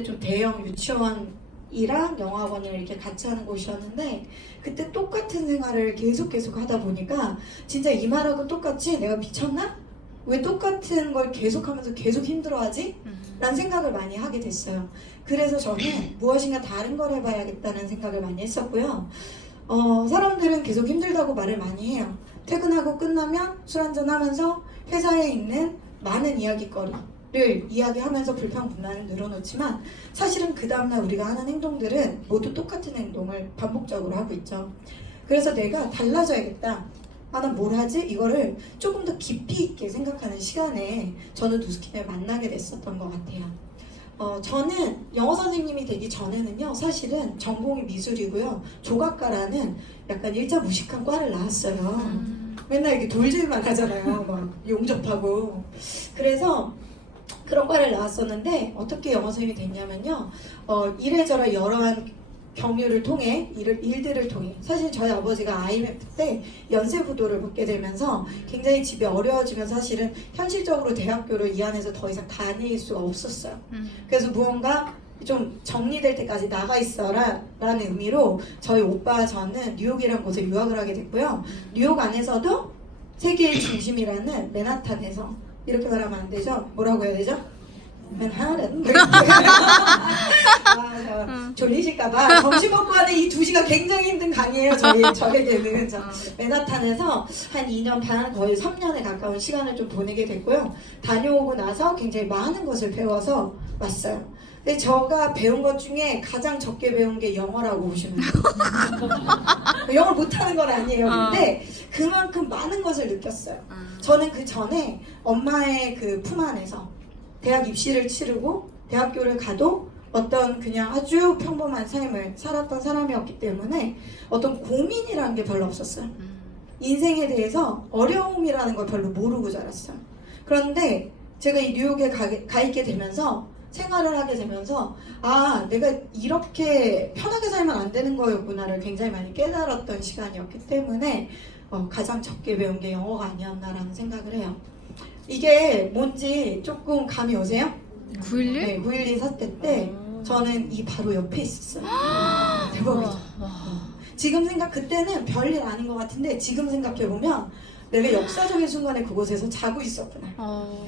좀 대형 유치원이랑 영어학원을 이렇게 같이 하는 곳이었는데 그때 똑같은 생활을 계속 하다 보니까 진짜 이 말하고 똑같이 내가 미쳤나? 왜 똑같은 걸 계속하면서 계속 힘들어하지? 라는 생각을 많이 하게 됐어요. 그래서 저는 무엇인가 다른 걸 해봐야겠다는 생각을 많이 했었고요. 사람들은 계속 힘들다고 말을 많이 해요. 퇴근하고 끝나면 술 한잔 하면서 회사에 있는 많은 이야기거리를 이야기하면서 불평불만을 늘어놓지만 사실은 그 다음날 우리가 하는 행동들은 모두 똑같은 행동을 반복적으로 하고 있죠. 그래서 내가 달라져야겠다. 난 뭘 하지? 이거를 조금 더 깊이 있게 생각하는 시간에 저는 누스킴을 만나게 됐었던 것 같아요. 저는 영어 선생님이 되기 전에는요, 사실은 전공이 미술이고요, 조각가라는 약간 일자 무식한 과를 나왔어요. 맨날 이렇게 돌질만 하잖아요. 막 용접하고. 그래서 그런 과를 나왔었는데 어떻게 영어 선생님이 됐냐면요, 이래저래 여러한 경유를 통해 일들을 통해, 사실 저희 아버지가 IMF 때 연쇄부도를 받게 되면서 굉장히 집이 어려워지면서 사실은 현실적으로 대학교를 이 안에서 더 이상 다닐 수가 없었어요. 그래서 무언가 좀 정리될 때까지 나가 있어라 라는 의미로 저희 오빠 저는 뉴욕이라는 곳에 유학을 하게 됐고요. 뉴욕 안에서도 세계의 중심이라는 맨하탄에서, 이렇게 말하면 안 되죠? 뭐라고 해야 되죠? 맨하탄. 졸리실까봐 점심 먹고 하는 이 2시가 굉장히 힘든 강의예요. 저에게는. 맨하탄에서 한 2년 반, 거의 3년에 가까운 시간을 좀 보내게 됐고요. 다녀오고 나서 굉장히 많은 것을 배워서 왔어요. 근데 제가 배운 것 중에 가장 적게 배운 게 영어라고 보시면 돼요. 영어를 못하는 건 아니에요. 근데 그만큼 많은 것을 느꼈어요. 저는 그 전에 엄마의 그 품 안에서 대학 입시를 치르고 대학교를 가도 어떤 그냥 아주 평범한 삶을 살았던 사람이었기 때문에 어떤 고민이라는 게 별로 없었어요. 인생에 대해서 어려움이라는 걸 별로 모르고 자랐어요. 그런데 제가 이 뉴욕에 가 있게 되면서, 생활을 하게 되면서, 내가 이렇게 편하게 살면 안 되는 거였구나를 굉장히 많이 깨달았던 시간이었기 때문에 가장 적게 배운 게 영어가 아니었나라는 생각을 해요. 이게 뭔지 조금 감이 오세요? 9.11? 네, 9.12 사태 때 저는 이 바로 옆에 있었어요. 대박이죠. 지금 그때는 별일 아닌 것 같은데 지금 생각해보면 내가 역사적인 순간에 그곳에서 자고 있었구나.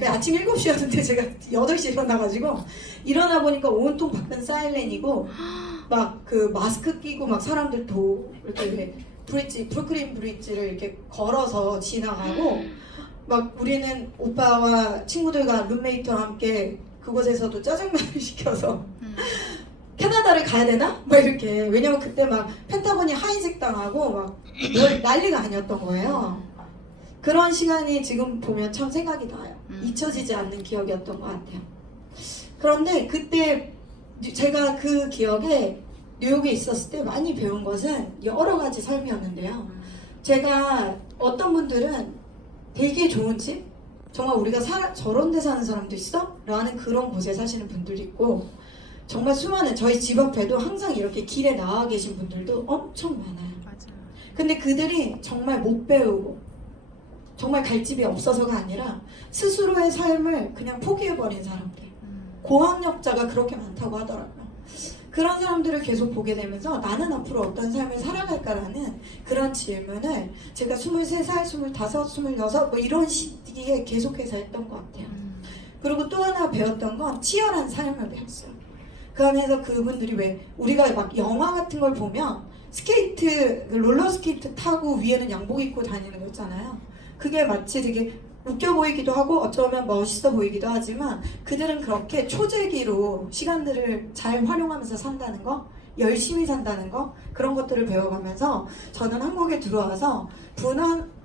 아침 7시였는데 제가 8시에 일어나가지고 일어나 보니까 온통 밖은 사일렌이고 막 그 마스크 끼고 막 사람들 이렇게 브루클린 브릿지를 이렇게 걸어서 지나가고, 막 우리는 오빠와 친구들과 룸메이트와 함께 그곳에서도 짜장면을 시켜서 캐나다를 가야 되나? 막 이렇게. 왜냐면 그때 막 펜타곤이 하인색 당하고 막 난리가 아니었던 거예요. 그런 시간이 지금 보면 참 생각이 나요. 잊혀지지 않는 기억이었던 것 같아요. 그런데 그때 제가 그 기억에 뉴욕에 있었을 때 많이 배운 것은 여러 가지 삶이었는데요. 제가 어떤 분들은 되게 좋은 집? 정말 우리가 저런 데 사는 사람도 있어? 라는 그런 곳에 사시는 분들도 있고, 정말 수많은 저희 집 앞에도 항상 이렇게 길에 나와 계신 분들도 엄청 많아요. 맞아. 근데 그들이 정말 못 배우고 정말 갈 집이 없어서가 아니라 스스로의 삶을 그냥 포기해버린 사람들, 고학력자가 그렇게 많다고 하더라고요. 그런 사람들을 계속 보게 되면서 나는 앞으로 어떤 삶을 살아갈까라는 그런 질문을 제가 23살, 25, 26 뭐 이런 시기에 계속해서 했던 것 같아요. 그리고 또 하나 배웠던 건 치열한 삶을 배웠어요. 그 안에서 그분들이 왜 우리가 막 영화 같은 걸 보면 롤러스케이트 타고 위에는 양복 입고 다니는 거 있잖아요. 그게 마치 되게 웃겨 보이기도 하고 어쩌면 멋있어 보이기도 하지만 그들은 그렇게 초재기로 시간들을 잘 활용하면서 산다는 거, 열심히 산다는 거, 그런 것들을 배워가면서 저는 한국에 들어와서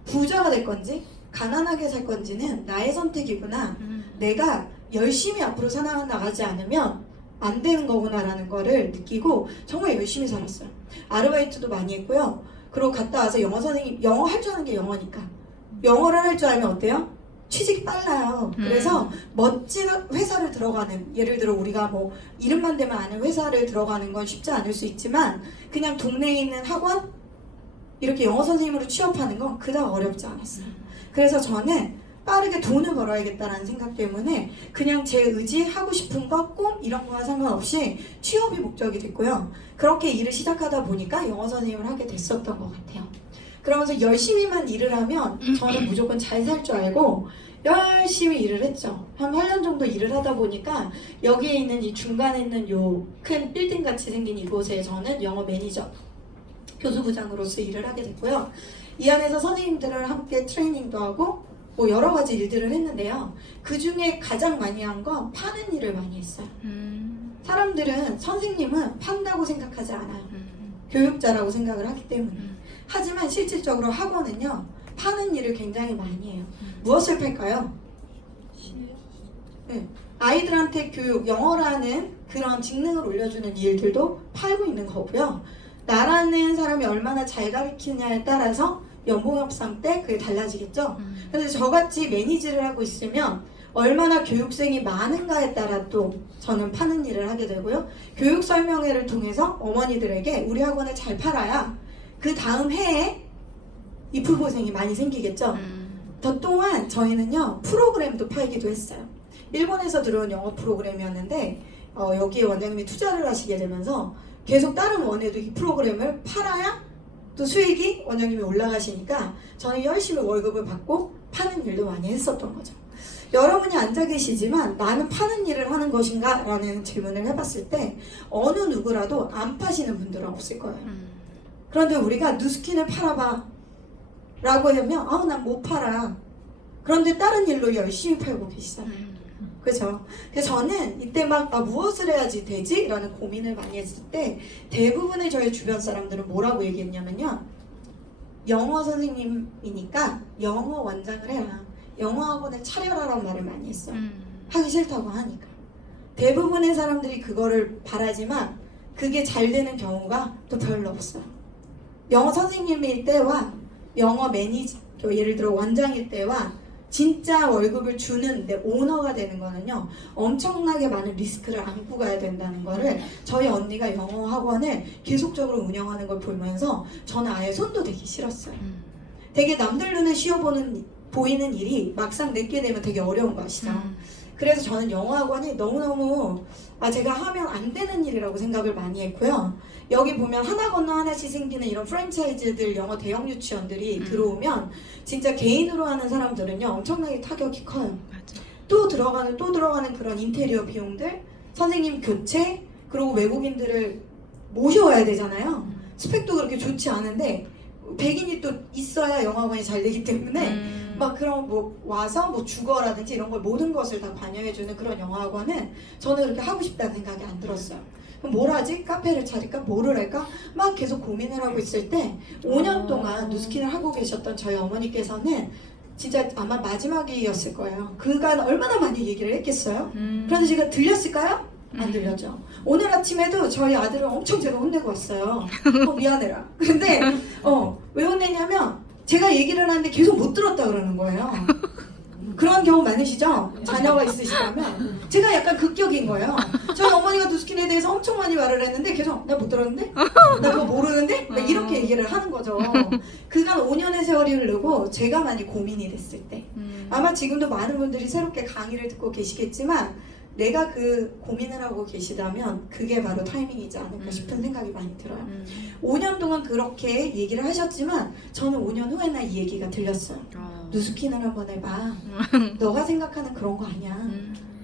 부자가 될 건지 가난하게 살 건지는 나의 선택이구나, 내가 열심히 앞으로 살아나가지 않으면 안 되는 거구나라는 거를 느끼고 정말 열심히 살았어요. 아르바이트도 많이 했고요. 그리고 갔다 와서 영어 선생님, 영어 할 줄 아는 게 영어니까 영어를 할 줄 알면 어때요? 취직이 빨라요. 그래서 멋진 회사를 들어가는, 예를 들어 우리가 뭐 이름만 대면 아는 회사를 들어가는 건 쉽지 않을 수 있지만 그냥 동네에 있는 학원? 이렇게 영어 선생님으로 취업하는 건 그다지 어렵지 않았어요. 그래서 저는 빠르게 돈을 벌어야겠다라는 생각 때문에 그냥 제 의지, 하고 싶은 거, 꿈 이런 거와 상관없이 취업이 목적이 됐고요. 그렇게 일을 시작하다 보니까 영어 선생님을 하게 됐었던 것 같아요. 그러면서 열심히만 일을 하면 저는 무조건 잘 살 줄 알고 열심히 일을 했죠. 한 8년 정도 일을 하다 보니까 여기에 있는 이 중간에 있는 요 큰 빌딩 같이 생긴 이곳에 저는 영어 매니저, 교수부장으로서 일을 하게 됐고요. 이 안에서 선생님들을 함께 트레이닝도 하고 뭐 여러 가지 일들을 했는데요. 그 중에 가장 많이 한 건 파는 일을 많이 했어요. 사람들은 선생님은 판다고 생각하지 않아요. 교육자라고 생각을 하기 때문에. 하지만 실질적으로 학원은요, 파는 일을 굉장히 많이 해요. 무엇을 팔까요? 네. 아이들한테 교육, 영어라는 그런 직능을 올려주는 일들도 팔고 있는 거고요. 나라는 사람이 얼마나 잘 가르치냐에 따라서 연봉 협상 때 그게 달라지겠죠. 그래서 저같이 매니지를 하고 있으면 얼마나 교육생이 많은가에 따라 또 저는 파는 일을 하게 되고요. 교육 설명회를 통해서 어머니들에게 우리 학원을 잘 팔아야 그 다음 해에 입후보생이 많이 생기겠죠. 더 또한 저희는요, 프로그램도 팔기도 했어요. 일본에서 들어온 영어 프로그램이었는데 여기에 원장님이 투자를 하시게 되면서 계속 다른 원에도 이 프로그램을 팔아야 또 수익이 원장님이 올라가시니까 저는 열심히 월급을 받고 파는 일도 많이 했었던 거죠. 여러분이 앉아 계시지만 나는 파는 일을 하는 것인가? 라는 질문을 해봤을 때 어느 누구라도 안 파시는 분들은 없을 거예요. 그런데 우리가 누스킨을 팔아봐 라고 하면 난 못 팔아. 그런데 다른 일로 열심히 팔고 계시잖아요. 그죠? 그래서 저는 이때 막 무엇을 해야지 되지? 라는 고민을 많이 했을 때 대부분의 저희 주변 사람들은 뭐라고 얘기했냐면요, 영어 선생님이니까 영어 원장을 해라, 영어 학원을 차려라라는 말을 많이 했어요. 하기 싫다고 하니까. 대부분의 사람들이 그거를 바라지만 그게 잘 되는 경우가 또 별로 없어요. 영어 선생님일 때와 영어 매니저, 예를 들어 원장일 때와 진짜 월급을 주는 내 오너가 되는 거는요, 엄청나게 많은 리스크를 안고 가야 된다는 거를 저희 언니가 영어 학원을 계속적으로 운영하는 걸 보면서 저는 아예 손도 대기 싫었어요. 되게 남들 눈에 쉬워 보이는 일이 막상 내게 되면 되게 어려운 거 아시죠? 그래서 저는 영어 학원이 너무너무 제가 하면 안 되는 일이라고 생각을 많이 했고요. 여기 보면 하나 건너 하나씩 생기는 이런 프랜차이즈들, 영어 대형 유치원들이 들어오면 진짜 개인으로 하는 사람들은요, 엄청나게 타격이 커요. 맞아. 또 들어가는 그런 인테리어 비용들, 선생님 교체, 그리고 외국인들을 모셔와야 되잖아요. 스펙도 그렇게 좋지 않은데 백인이 또 있어야 영어학원이 잘 되기 때문에 막 그런 와서 주거라든지 이런 걸 모든 것을 다 관여해주는 그런 영어학원은 저는 그렇게 하고 싶다는 생각이 안 들었어요. 그럼 뭘 하지? 카페를 차릴까? 뭐를 할까? 막 계속 고민을 하고 있을 때 5년 동안 누스킨을 하고 계셨던 저희 어머니께서는 진짜 아마 마지막이었을 거예요. 그간 얼마나 많이 얘기를 했겠어요? 그런데 제가 들렸을까요? 안 들렸죠. 오늘 아침에도 저희 아들을 엄청 제가 혼내고 왔어요. 미안해라. 근데 왜 혼내냐면 제가 얘기를 하는데 계속 못 들었다 그러는 거예요. 그런 경우 많으시죠? 자녀가 있으시다면. 제가 약간 극격인 거예요. 저희 어머니가 누스킨에 대해서 엄청 많이 말을 했는데 계속 나 못 들었는데? 나 그거 모르는데? 막 이렇게 얘기를 하는 거죠. 그간 5년의 세월이 흐르고 제가 많이 고민이 됐을 때, 아마 지금도 많은 분들이 새롭게 강의를 듣고 계시겠지만 내가 그 고민을 하고 계시다면 그게 바로 타이밍이지 않을까 싶은 생각이 많이 들어요. 5년 동안 그렇게 얘기를 하셨지만 저는 5년 후에나 이 얘기가 들렸어요. 누스킨을 한번 해봐. 너가 생각하는 그런 거 아니야.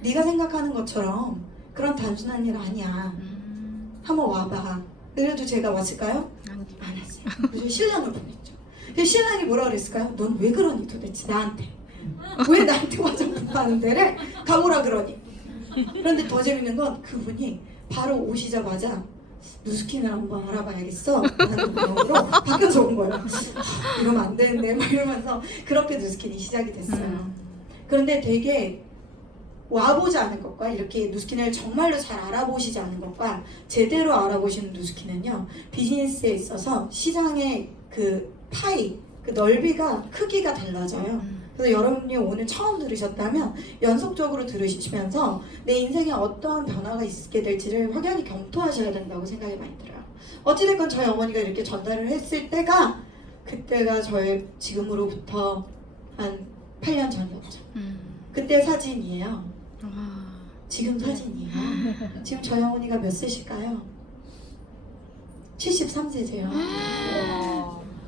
네가 생각하는 것처럼 그런 단순한 일 아니야. 한번 와봐. 그래도 제가 왔을까요? 안 왔어요. 그래서 신랑을 보냈죠. 근데 신랑이 뭐라 그랬을까요? 넌 왜 그러니 도대체 나한테? 왜 나한테 화장품 파는 데를 가보라 그러니? 그런데 더 재밌는 건 그분이 바로 오시자마자 누스킨을 한번 알아봐야겠어 하는 마음으로 바뀌어서 온 거예요. 이러면 안 되는데 막 이러면서 그렇게 누스킨이 시작이 됐어요. 그런데 되게 와보지 않은 것과 이렇게 누스킨을 정말로 잘 알아보시지 않은 것과 제대로 알아보시는 누스킨은요, 비즈니스에 있어서 시장의 그 파이, 그 넓이가, 크기가 달라져요. 그래서 여러분이 오늘 처음 들으셨다면 연속적으로 들으시면서 내 인생에 어떠한 변화가 있게 될지를 확연히 검토하셔야 된다고 생각이 많이 들어요. 어찌됐건 저희 어머니가 이렇게 전달을 했을 때가, 그때가 저의 지금으로부터 한 8년 전이었죠. 그때 사진이에요. 와. 지금 사진이에요. 지금 저희 어머니가 몇 세실까요? 73세세요.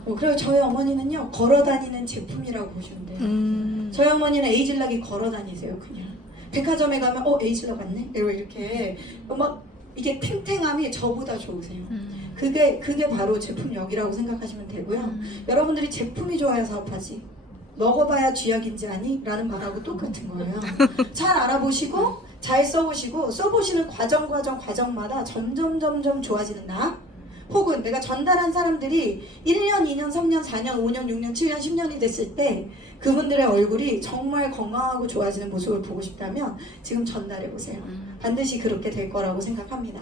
그리고 저희 어머니는요, 걸어다니는 제품이라고 보시면 돼요. 저희 어머니는 에이즐락이 걸어다니세요, 그냥. 백화점에 가면, 에이즐락 왔네? 이렇게. 막, 이게 탱탱함이 저보다 좋으세요. 그게 바로 제품력이라고 생각하시면 되고요. 여러분들이 제품이 좋아야 사업하지. 먹어봐야 쥐약인지 아니? 라는 말하고 똑같은 거예요. 잘 알아보시고, 잘 써보시고, 써보시는 과정마다 점점 좋아지는 나. 혹은 내가 전달한 사람들이 1년, 2년, 3년, 4년, 5년, 6년, 7년, 10년이 됐을 때 그분들의 얼굴이 정말 건강하고 좋아지는 모습을 보고 싶다면 지금 전달해보세요. 반드시 그렇게 될 거라고 생각합니다.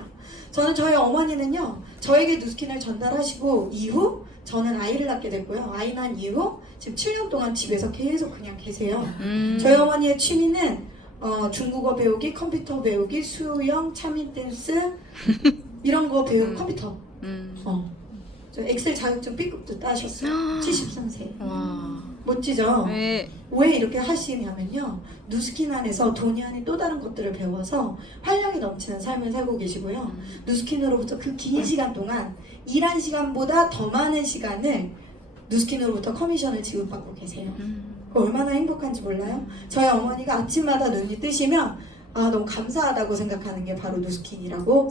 저는 저희 어머니는요, 저에게 누스킨을 전달하시고 이후 저는 아이를 낳게 됐고요. 아이 낳은 이후 지금 7년 동안 집에서 계속 그냥 계세요. 저희 어머니의 취미는 중국어 배우기, 컴퓨터 배우기, 수영, 차민 댄스 이런 거 배우는 컴퓨터. 저 엑셀 자격증 B급도 따셨어요. 73세. 와. 멋지죠? 네. 왜 이렇게 하시냐면요, 누스킨 안에서 돈이 아닌 또 다른 것들을 배워서 활력이 넘치는 삶을 살고 계시고요. 누스킨으로부터 그 긴 시간 동안 일한 시간보다 더 많은 시간을 누스킨으로부터 커미션을 지급받고 계세요. 얼마나 행복한지 몰라요? 저희 어머니가 아침마다 눈이 뜨시면 너무 감사하다고 생각하는 게 바로 누스킨이라고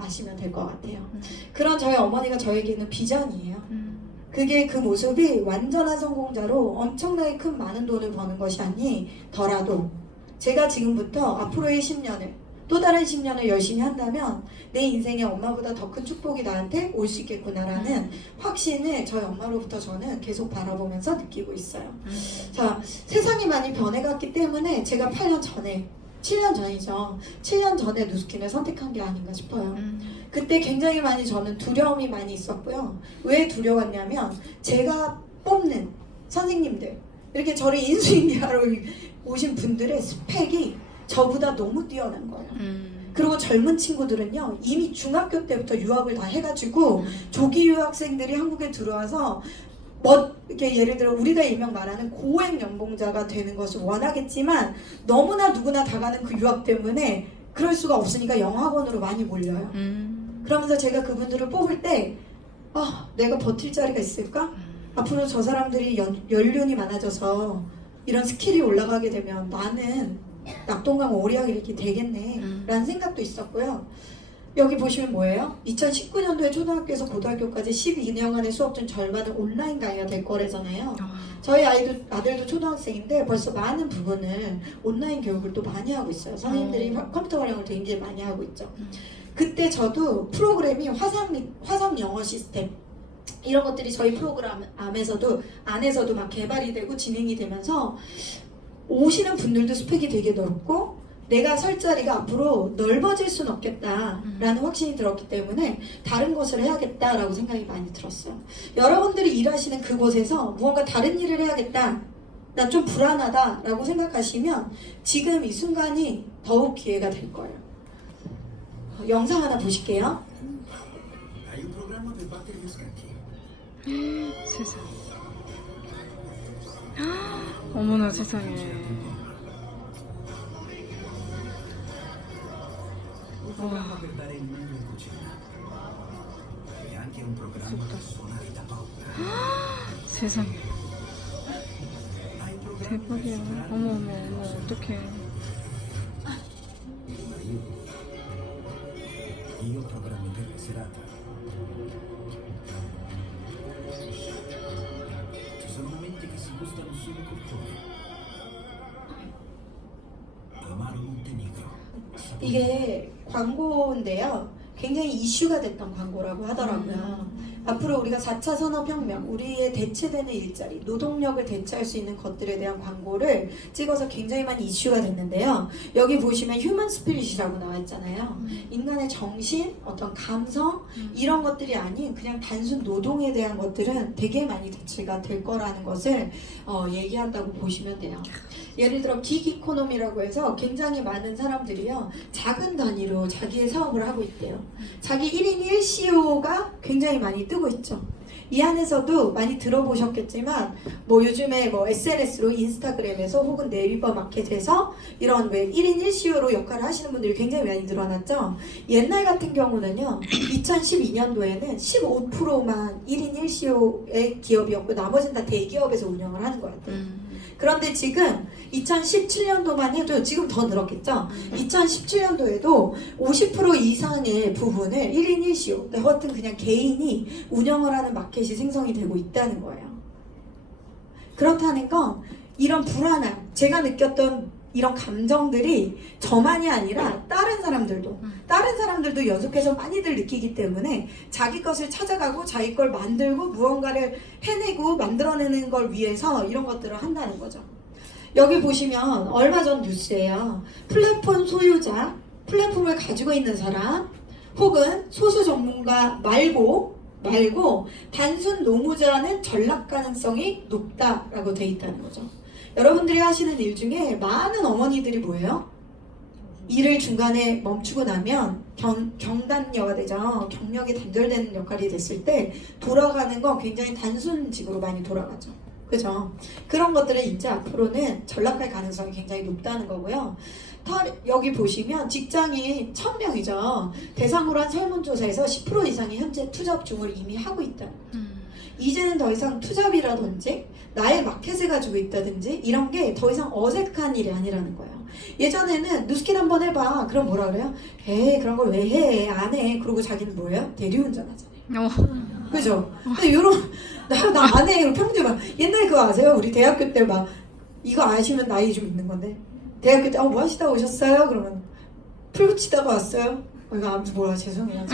아시면 될 것 같아요. 그런 저희 어머니가 저에게는 비전이에요. 그게 그 모습이 완전한 성공자로 엄청나게 큰 많은 돈을 버는 것이 아니더라도 제가 지금부터 앞으로의 10년을 또 다른 10년을 열심히 한다면 내 인생에 엄마보다 더 큰 축복이 나한테 올 수 있겠구나라는 확신을 저희 엄마로부터 저는 계속 바라보면서 느끼고 있어요. 자, 세상이 많이 변해갔기 때문에 제가 7년 전이죠. 7년 전에 누스킨을 선택한 게 아닌가 싶어요. 그때 굉장히 많이 저는 두려움이 많이 있었고요. 왜 두려웠냐면 제가 뽑는 선생님들, 이렇게 저를 인수인계하러 오신 분들의 스펙이 저보다 너무 뛰어난 거예요. 그리고 젊은 친구들은요, 이미 중학교 때부터 유학을 다 해가지고 조기 유학생들이 한국에 들어와서 이렇게 예를 들어 우리가 일명 말하는 고액 연봉자가 되는 것을 원하겠지만 너무나 누구나 다 가는 그 유학 때문에 그럴 수가 없으니까 영어학원으로 많이 몰려요. 그러면서 제가 그분들을 뽑을 때 내가 버틸 자리가 있을까? 앞으로 저 사람들이 연륜이 많아져서 이런 스킬이 올라가게 되면 나는 낙동강 오리약 이렇게 되겠네 라는 생각도 있었고요. 여기 보시면 뭐예요? 2019년도에 초등학교에서 고등학교까지 12년간의 수업 중 절반은 온라인 강의가 될 거래잖아요. 저희 아들도 초등학생인데 벌써 많은 부분을 온라인 교육을 또 많이 하고 있어요. 선생님들이 컴퓨터 활용을 굉장히 많이 하고 있죠. 그때 저도 프로그램이 화상 영어 시스템 이런 것들이 저희 프로그램 안에서도 막 개발이 되고 진행이 되면서 오시는 분들도 스펙이 되게 넓고 내가 설 자리가 앞으로 넓어질 순 없겠다라는 확신이 들었기 때문에 다른 것을 해야겠다라고 생각이 많이 들었어요. 여러분들이 일하시는 그곳에서 무언가 다른 일을 해야겠다, 나 좀 불안하다라고 생각하시면 지금 이 순간이 더욱 기회가 될 거예요. 영상 하나 보실게요. 세상에. 어머나 세상에. Un programma per dare il meglio in cucina e anche un programma per suonare da paura. 세상에. Hai un programma per 대박이야. suonare 어머 어떡해. io programmo per la serata. Ci sono momenti che si gustano solo con cuore. Amaro Montenegro. 이게 광고인데요. 굉장히 이슈가 됐던 광고라고 하더라고요. 앞으로 우리가 4차 산업혁명, 우리의 대체되는 일자리, 노동력을 대체할 수 있는 것들에 대한 광고를 찍어서 굉장히 많이 이슈가 됐는데요. 여기 보시면 휴먼 스피릿이라고 나와 있잖아요. 인간의 정신, 어떤 감성 이런 것들이 아닌 그냥 단순 노동에 대한 것들은 되게 많이 대체가 될 거라는 것을 얘기한다고 보시면 돼요. 예를 들어 기기코노미라고 해서 굉장히 많은 사람들이요, 작은 단위로 자기의 사업을 하고 있대요. 자기 1인 1CEO가 굉장히 많이 뜨고 쓰고 있죠. 이 안에서도 많이 들어보셨겠지만 뭐 요즘에 뭐 SNS로 인스타그램에서 혹은 네이버 마켓에서 이런 왜 1인 1CEO로 역할을 하시는 분들이 굉장히 많이 늘어났죠. 옛날 같은 경우는요. 2012년도에는 15%만 1인 1CEO의 기업이었고 나머지는 다 대기업에서 운영을 하는 거였대요. 그런데 지금 2017년도만 해도 지금 더 늘었겠죠? 2017년도에도 50% 이상의 부분을 1인 1CEO, 같은 그냥 개인이 운영을 하는 마켓이 생성이 되고 있다는 거예요. 그렇다는 건 이런 불안함, 제가 느꼈던 이런 감정들이 저만이 아니라 다른 사람들도 연속해서 많이들 느끼기 때문에 자기 것을 찾아가고 자기 걸 만들고 무언가를 해내고 만들어내는 걸 위해서 이런 것들을 한다는 거죠. 여기 보시면 얼마 전 뉴스예요. 플랫폼 소유자, 플랫폼을 가지고 있는 사람 혹은 소수 전문가 말고 단순 노무자는 전락 가능성이 높다라고 돼 있다는 거죠. 여러분들이 하시는 일 중에 많은 어머니들이 뭐예요? 일을 중간에 멈추고 나면 경단녀가 되죠. 경력이 단절되는 역할이 됐을 때 돌아가는 건 굉장히 단순직으로 많이 돌아가죠. 그죠? 그런 것들은 이제 앞으로는 전락할 가능성이 굉장히 높다는 거고요. 여기 보시면 직장인 1000명이죠. 대상으로 한 설문조사에서 10% 이상이 현재 투잡 중을 이미 하고 있다. 이제는 더 이상 투잡이라든지 나의 마켓을 가지고 있다든지 이런 게 더 이상 어색한 일이 아니라는 거예요. 예전에는 누스킬 한번 해봐. 그럼 뭐라 그래요? 에이 그런 걸 왜 해? 안 해. 그러고 자기는 뭐예요? 대리운전 하잖아요. 그죠? 근데 요런 나 안 해. 평소에 막 옛날에 그거 아세요? 우리 대학교 때 막 이거 아시면 나이 좀 있는 건데 대학교 때 뭐 하시다 오셨어요? 그러면 풀 붙이다가 왔어요? 이거 아무튼 뭐라 죄송해요.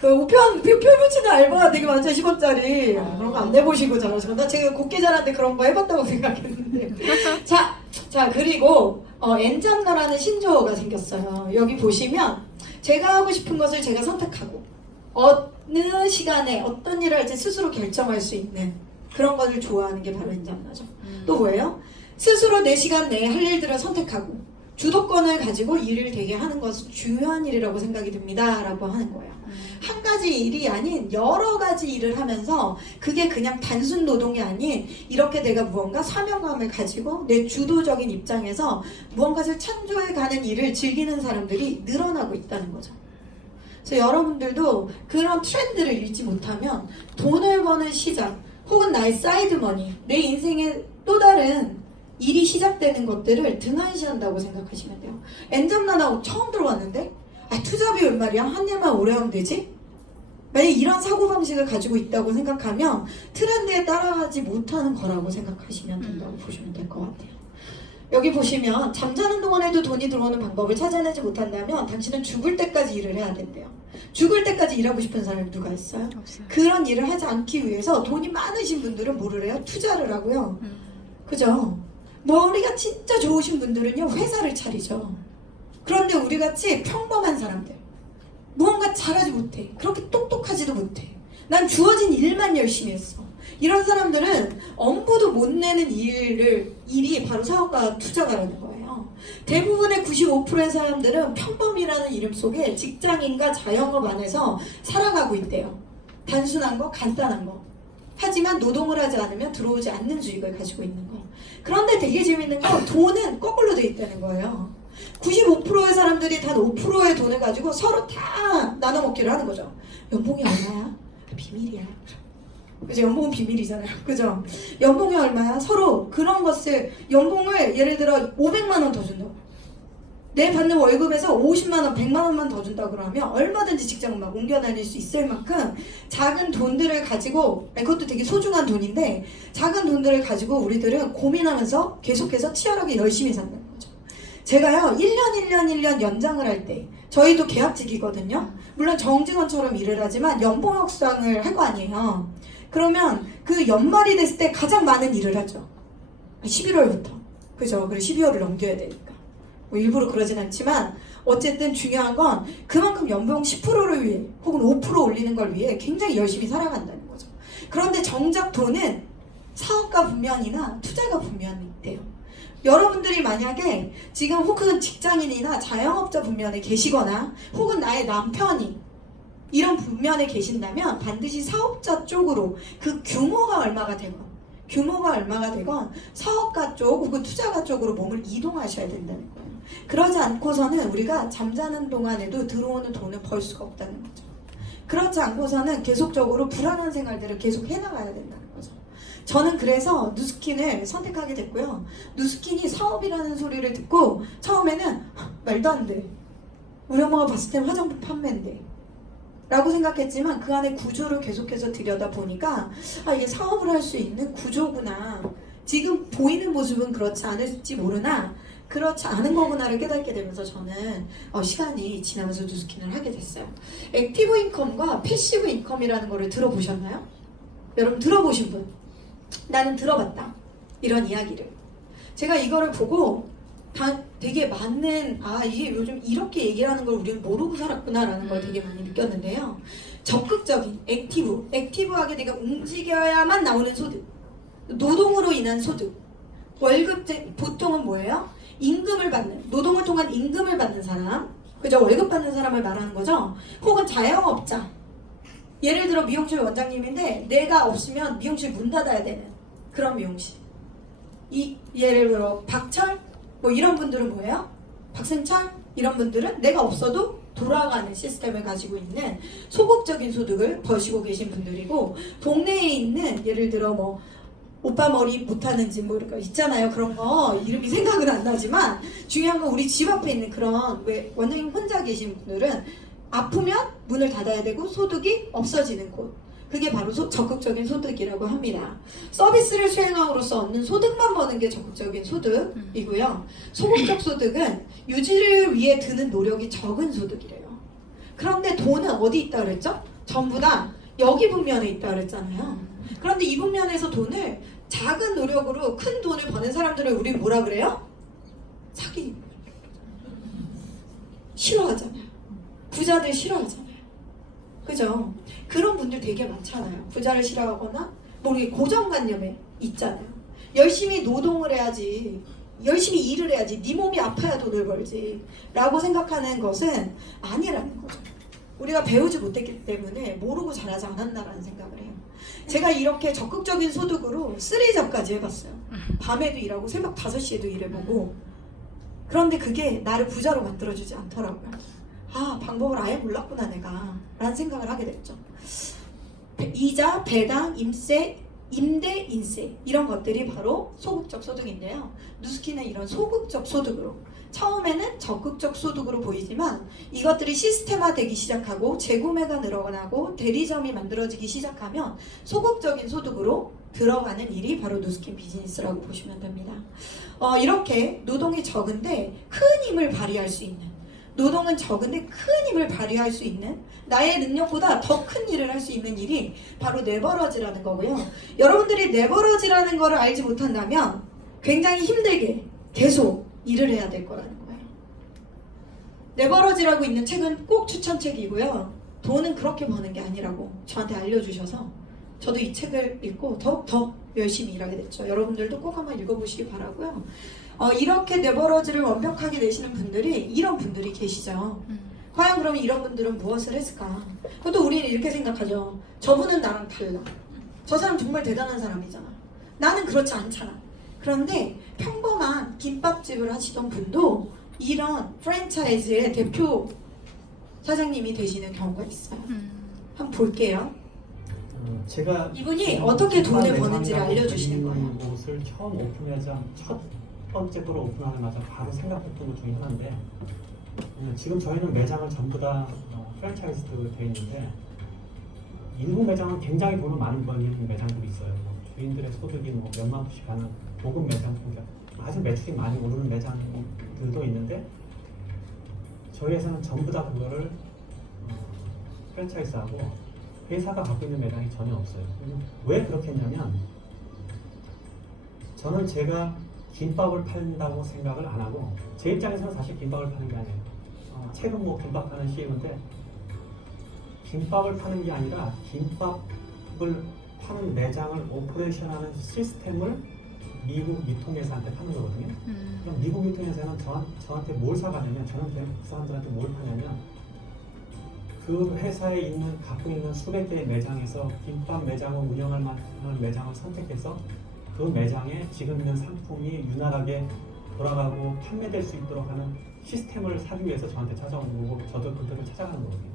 그 우편 표 붙이는 알바 되게 많죠. 10원짜리 그런 거 안 내보시고 잘하시고 나 제가 곱게 잘하는데 그런 거 해봤다고 생각했는데 자 그리고 엔잡러라는 신조어가 생겼어요. 여기 보시면 제가 하고 싶은 것을 제가 선택하고 어느 시간에 어떤 일을 할지 스스로 결정할 수 있는 그런 것을 좋아하는 게 바로 엔잡러죠. 또 뭐예요? 스스로 내 시간 내에 할 일들을 선택하고 주도권을 가지고 일을 되게 하는 것은 중요한 일이라고 생각이 듭니다 라고 하는 거예요. 한 가지 일이 아닌 여러 가지 일을 하면서 그게 그냥 단순 노동이 아닌 이렇게 내가 무언가 사명감을 가지고 내 주도적인 입장에서 무언가를 창조해가는 일을 즐기는 사람들이 늘어나고 있다는 거죠. 그래서 여러분들도 그런 트렌드를 읽지 못하면 돈을 버는 시작 혹은 나의 사이드머니, 내 인생의 또 다른 일이 시작되는 것들을 등한시한다고 생각하시면 돼요. 엔잡러나 처음 들어왔는데 투잡이 웬 말이야? 한 일만 오래 하면 되지? 만약에 이런 사고방식을 가지고 있다고 생각하면 트렌드에 따라가지 못하는 거라고 생각하시면 된다고 보시면 될 것 같아요. 여기 보시면 잠자는 동안에도 돈이 들어오는 방법을 찾아내지 못한다면 당신은 죽을 때까지 일을 해야 된대요. 죽을 때까지 일하고 싶은 사람이 누가 있어요? 없어요. 그런 일을 하지 않기 위해서 돈이 많으신 분들은 뭐를 해요? 투자를 하고요. 그죠? 머리가 진짜 좋으신 분들은요 회사를 차리죠. 그런데 우리같이 평범한 사람들 무언가 잘하지 못해. 그렇게 똑똑하지도 못해. 난 주어진 일만 열심히 했어. 이런 사람들은 엄두도 못 내는 일이 바로 사업가 투자가라는 거예요. 대부분의 95%의 사람들은 평범이라는 이름 속에 직장인과 자영업 안에서 살아가고 있대요. 단순한 거, 간단한 거. 하지만 노동을 하지 않으면 들어오지 않는 수익을 가지고 있는 거. 그런데 되게 재밌는 건 돈은 거꾸로 돼 있다는 거예요. 95%의 사람들이 단 5%의 돈을 가지고 서로 다 나눠 먹기를 하는 거죠. 연봉이 얼마야? 비밀이야. 그죠? 연봉은 비밀이잖아요. 그죠? 연봉이 얼마야? 서로 그런 것을 연봉을 예를 들어 500만 원 더 준다고. 내 받는 월급에서 50만 원, 100만 원만 더 준다 그러면 얼마든지 직장을 막 옮겨 다닐 수 있을 만큼 작은 돈들을 가지고 그것도 되게 소중한 돈인데 작은 돈들을 가지고 우리들은 고민하면서 계속해서 치열하게 열심히 산다는 거죠. 제가요 1년 연장을 할 때 저희도 계약직이거든요. 물론 정직원처럼 일을 하지만 연봉 협상을 할 거 아니에요. 그러면 그 연말이 됐을 때 가장 많은 일을 하죠. 11월부터. 그죠? 그리고 12월을 넘겨야 되니까. 뭐 일부러 그러진 않지만 어쨌든 중요한 건 그만큼 연봉 10%를 위해 혹은 5% 올리는 걸 위해 굉장히 열심히 살아간다는 거죠. 그런데 정작 돈은 사업가 분면이나 투자가 분면이 있대요. 여러분들이 만약에 지금 혹은 직장인이나 자영업자 분면에 계시거나 혹은 나의 남편이 이런 분면에 계신다면 반드시 사업자 쪽으로 그 규모가 얼마가 되건 사업가 쪽 혹은 투자가 쪽으로 몸을 이동하셔야 된다는 거예요. 그러지 않고서는 우리가 잠자는 동안에도 들어오는 돈을 벌 수가 없다는 거죠. 그렇지 않고서는 계속적으로 불안한 생활들을 계속 해나가야 된다는 거죠. 저는 그래서 누스킨을 선택하게 됐고요. 누스킨이 사업이라는 소리를 듣고 처음에는 말도 안 돼. 우리 엄마가 봤을 땐 화장품 판매인데 라고 생각했지만 그 안에 구조를 계속해서 들여다보니까 이게 사업을 할 수 있는 구조구나. 지금 보이는 모습은 그렇지 않을지 모르나 그렇지 않은 거구나를 깨닫게 되면서 저는 시간이 지나면서 누스킨을 하게 됐어요. 액티브 인컴과 패시브 인컴이라는 거를 들어보셨나요? 여러분 들어보신 분? 나는 들어봤다. 이런 이야기를. 제가 이거를 보고 되게 많은 이게 요즘 이렇게 얘기를 하는 걸 우리는 모르고 살았구나라는 걸 되게 많이 느꼈는데요. 적극적인 액티브하게 내가 움직여야만 나오는 소득, 노동으로 인한 소득, 월급제 보통은 뭐예요? 임금을 받는, 노동을 통한 임금을 받는 사람, 그죠? 월급 받는 사람을 말하는 거죠. 혹은 자영업자. 예를 들어 미용실 원장님인데 내가 없으면 미용실 문 닫아야 되는 그런 미용실. 예를 들어 박철 뭐 이런 분들은 뭐예요? 박승철 이런 분들은 내가 없어도 돌아가는 시스템을 가지고 있는 소극적인 소득을 버시고 계신 분들이고, 동네에 있는 예를 들어 뭐 오빠 머리 못하는지 뭐 이런 거 있잖아요. 그런 거 이름이 생각은 안 나지만 중요한 건 우리 집 앞에 있는 그런 왜 원장님 혼자 계신 분들은 아프면 문을 닫아야 되고 소득이 없어지는 곳, 그게 바로 적극적인 소득이라고 합니다. 서비스를 수행함으로써 얻는 소득만 버는 게 적극적인 소득이고요. 소극적 소득은 유지를 위해 드는 노력이 적은 소득이래요. 그런데 돈은 어디 있다 그랬죠? 전부 다 여기 분면에 있다 그랬잖아요. 그런데 이 분면에서 돈을 작은 노력으로 큰 돈을 버는 사람들을 우리 뭐라 그래요? 사기. 싫어하잖아요. 부자들 싫어하잖아요. 그죠? 그런 분들 되게 많잖아요. 부자를 싫어하거나 우리 고정관념에 있잖아요. 열심히 노동을 해야지, 열심히 일을 해야지, 네 몸이 아파야 돈을 벌지 라고 생각하는 것은 아니라는 거죠. 우리가 배우지 못했기 때문에 모르고 자라지 않았나라는 생각을 해요. 제가 이렇게 적극적인 소득으로 3잡까지 해봤어요. 밤에도 일하고 새벽 5시에도 일해보고. 그런데 그게 나를 부자로 만들어주지 않더라고요. 방법을 아예 몰랐구나 내가 라는 생각을 하게 됐죠. 이자, 배당, 임대, 인세 이런 것들이 바로 소극적 소득인데요. 누스킨은 이런 소극적 소득으로, 처음에는 적극적 소득으로 보이지만 이것들이 시스템화되기 시작하고 재구매가 늘어나고 대리점이 만들어지기 시작하면 소극적인 소득으로 들어가는 일이 바로 누스킨 비즈니스라고 보시면 됩니다. 이렇게 노동이 적은데 큰 힘을 발휘할 수 있는, 노동은 적은데 큰 힘을 발휘할 수 있는, 나의 능력보다 더 큰 일을 할 수 있는 일이 바로 레버러지라는 거고요. 여러분들이 레버러지라는 거를 알지 못한다면 굉장히 힘들게 계속 일을 해야 될 거라는 거예요. 레버러지라고 있는 책은 꼭 추천책이고요. 돈은 그렇게 버는 게 아니라고 저한테 알려주셔서 저도 이 책을 읽고 더욱 열심히 일하게 됐죠. 여러분들도 꼭 한번 읽어보시기 바라고요. 이렇게 레버러지를 완벽하게 내시는 분들이, 이런 분들이 계시죠. 과연 그러면 이런 분들은 무엇을 했을까? 그것도 우리는 이렇게 생각하죠. 저분은 나랑 달라. 저 사람 정말 대단한 사람이잖아. 나는 그렇지 않잖아. 그런데 평범한 김밥집을 하시던 분도 이런 프랜차이즈의 대표 사장님이 되시는 경우가 있어요. 한번 볼게요. 제가 이분이 어떻게 돈을 버는지를 알려주시는 거예요. 곳을 처음 오픈하자 첫 번째 거로 오픈하자마자 바로 생각했던 것 중에 하나인데, 지금 저희는 매장을 전부 다 프랜차이즈로 되어 있는데 일부 매장은 굉장히 돈을 많이 버는 매장들이 있어요. 주인들의 소득이 몇만 불씩 하는 고급 매장, 아주 매출이 많이 오르는 매장들도 있는데 저희 회사는 전부 다 그거를 프랜차이즈하고 회사가 갖고 있는 매장이 전혀 없어요. 왜 그렇게 했냐면, 저는 제가 김밥을 판다고 생각을 안 하고, 제 입장에서는 사실 김밥을 파는 게 아니에요. 책은 김밥 파는 CEO인데 김밥을 파는 게 아니라 김밥을 파는 매장을 오퍼레이션하는 시스템을 미국 유통회사한테 파는 거거든요. 그럼 미국 유통회사는 저한테 뭘 사가냐면, 저는 그 사람들한테 뭘 파냐면 그 그 회사에 갖고 있는 수백 개의 매장에서 김밥 매장을 운영할 만한 매장을 선택해서 그 매장에 지금 있는 상품이 유난하게 돌아가고 판매될 수 있도록 하는 시스템을 사기 위해서 저한테 찾아온 거고 저도 그들을 찾아가는 거거든요.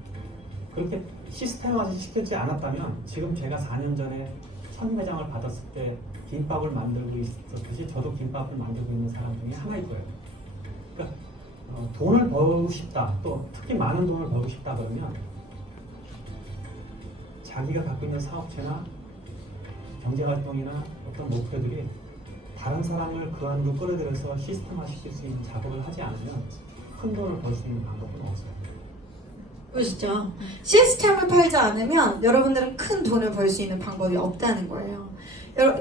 그렇게 시스템화를 시키지 않았다면 지금 제가 4년 전에 첫 매장을 받았을 때 김밥을 만들고 있었듯이 저도 김밥을 만들고 있는 사람 중에 하나일 거예요. 그러니까 돈을 벌고 싶다, 또 특히 많은 돈을 벌고 싶다 그러면 자기가 갖고 있는 사업체나 경제활동이나 어떤 목표들이 다른 사람을 그 안으로 끌어들여서 시스템화 시킬 수 있는 작업을 하지 않으면 큰 돈을 벌 수 있는 방법은 없어요. 보시죠. 시스템을 팔지 않으면 여러분들은 큰 돈을 벌 수 있는 방법이 없다는 거예요.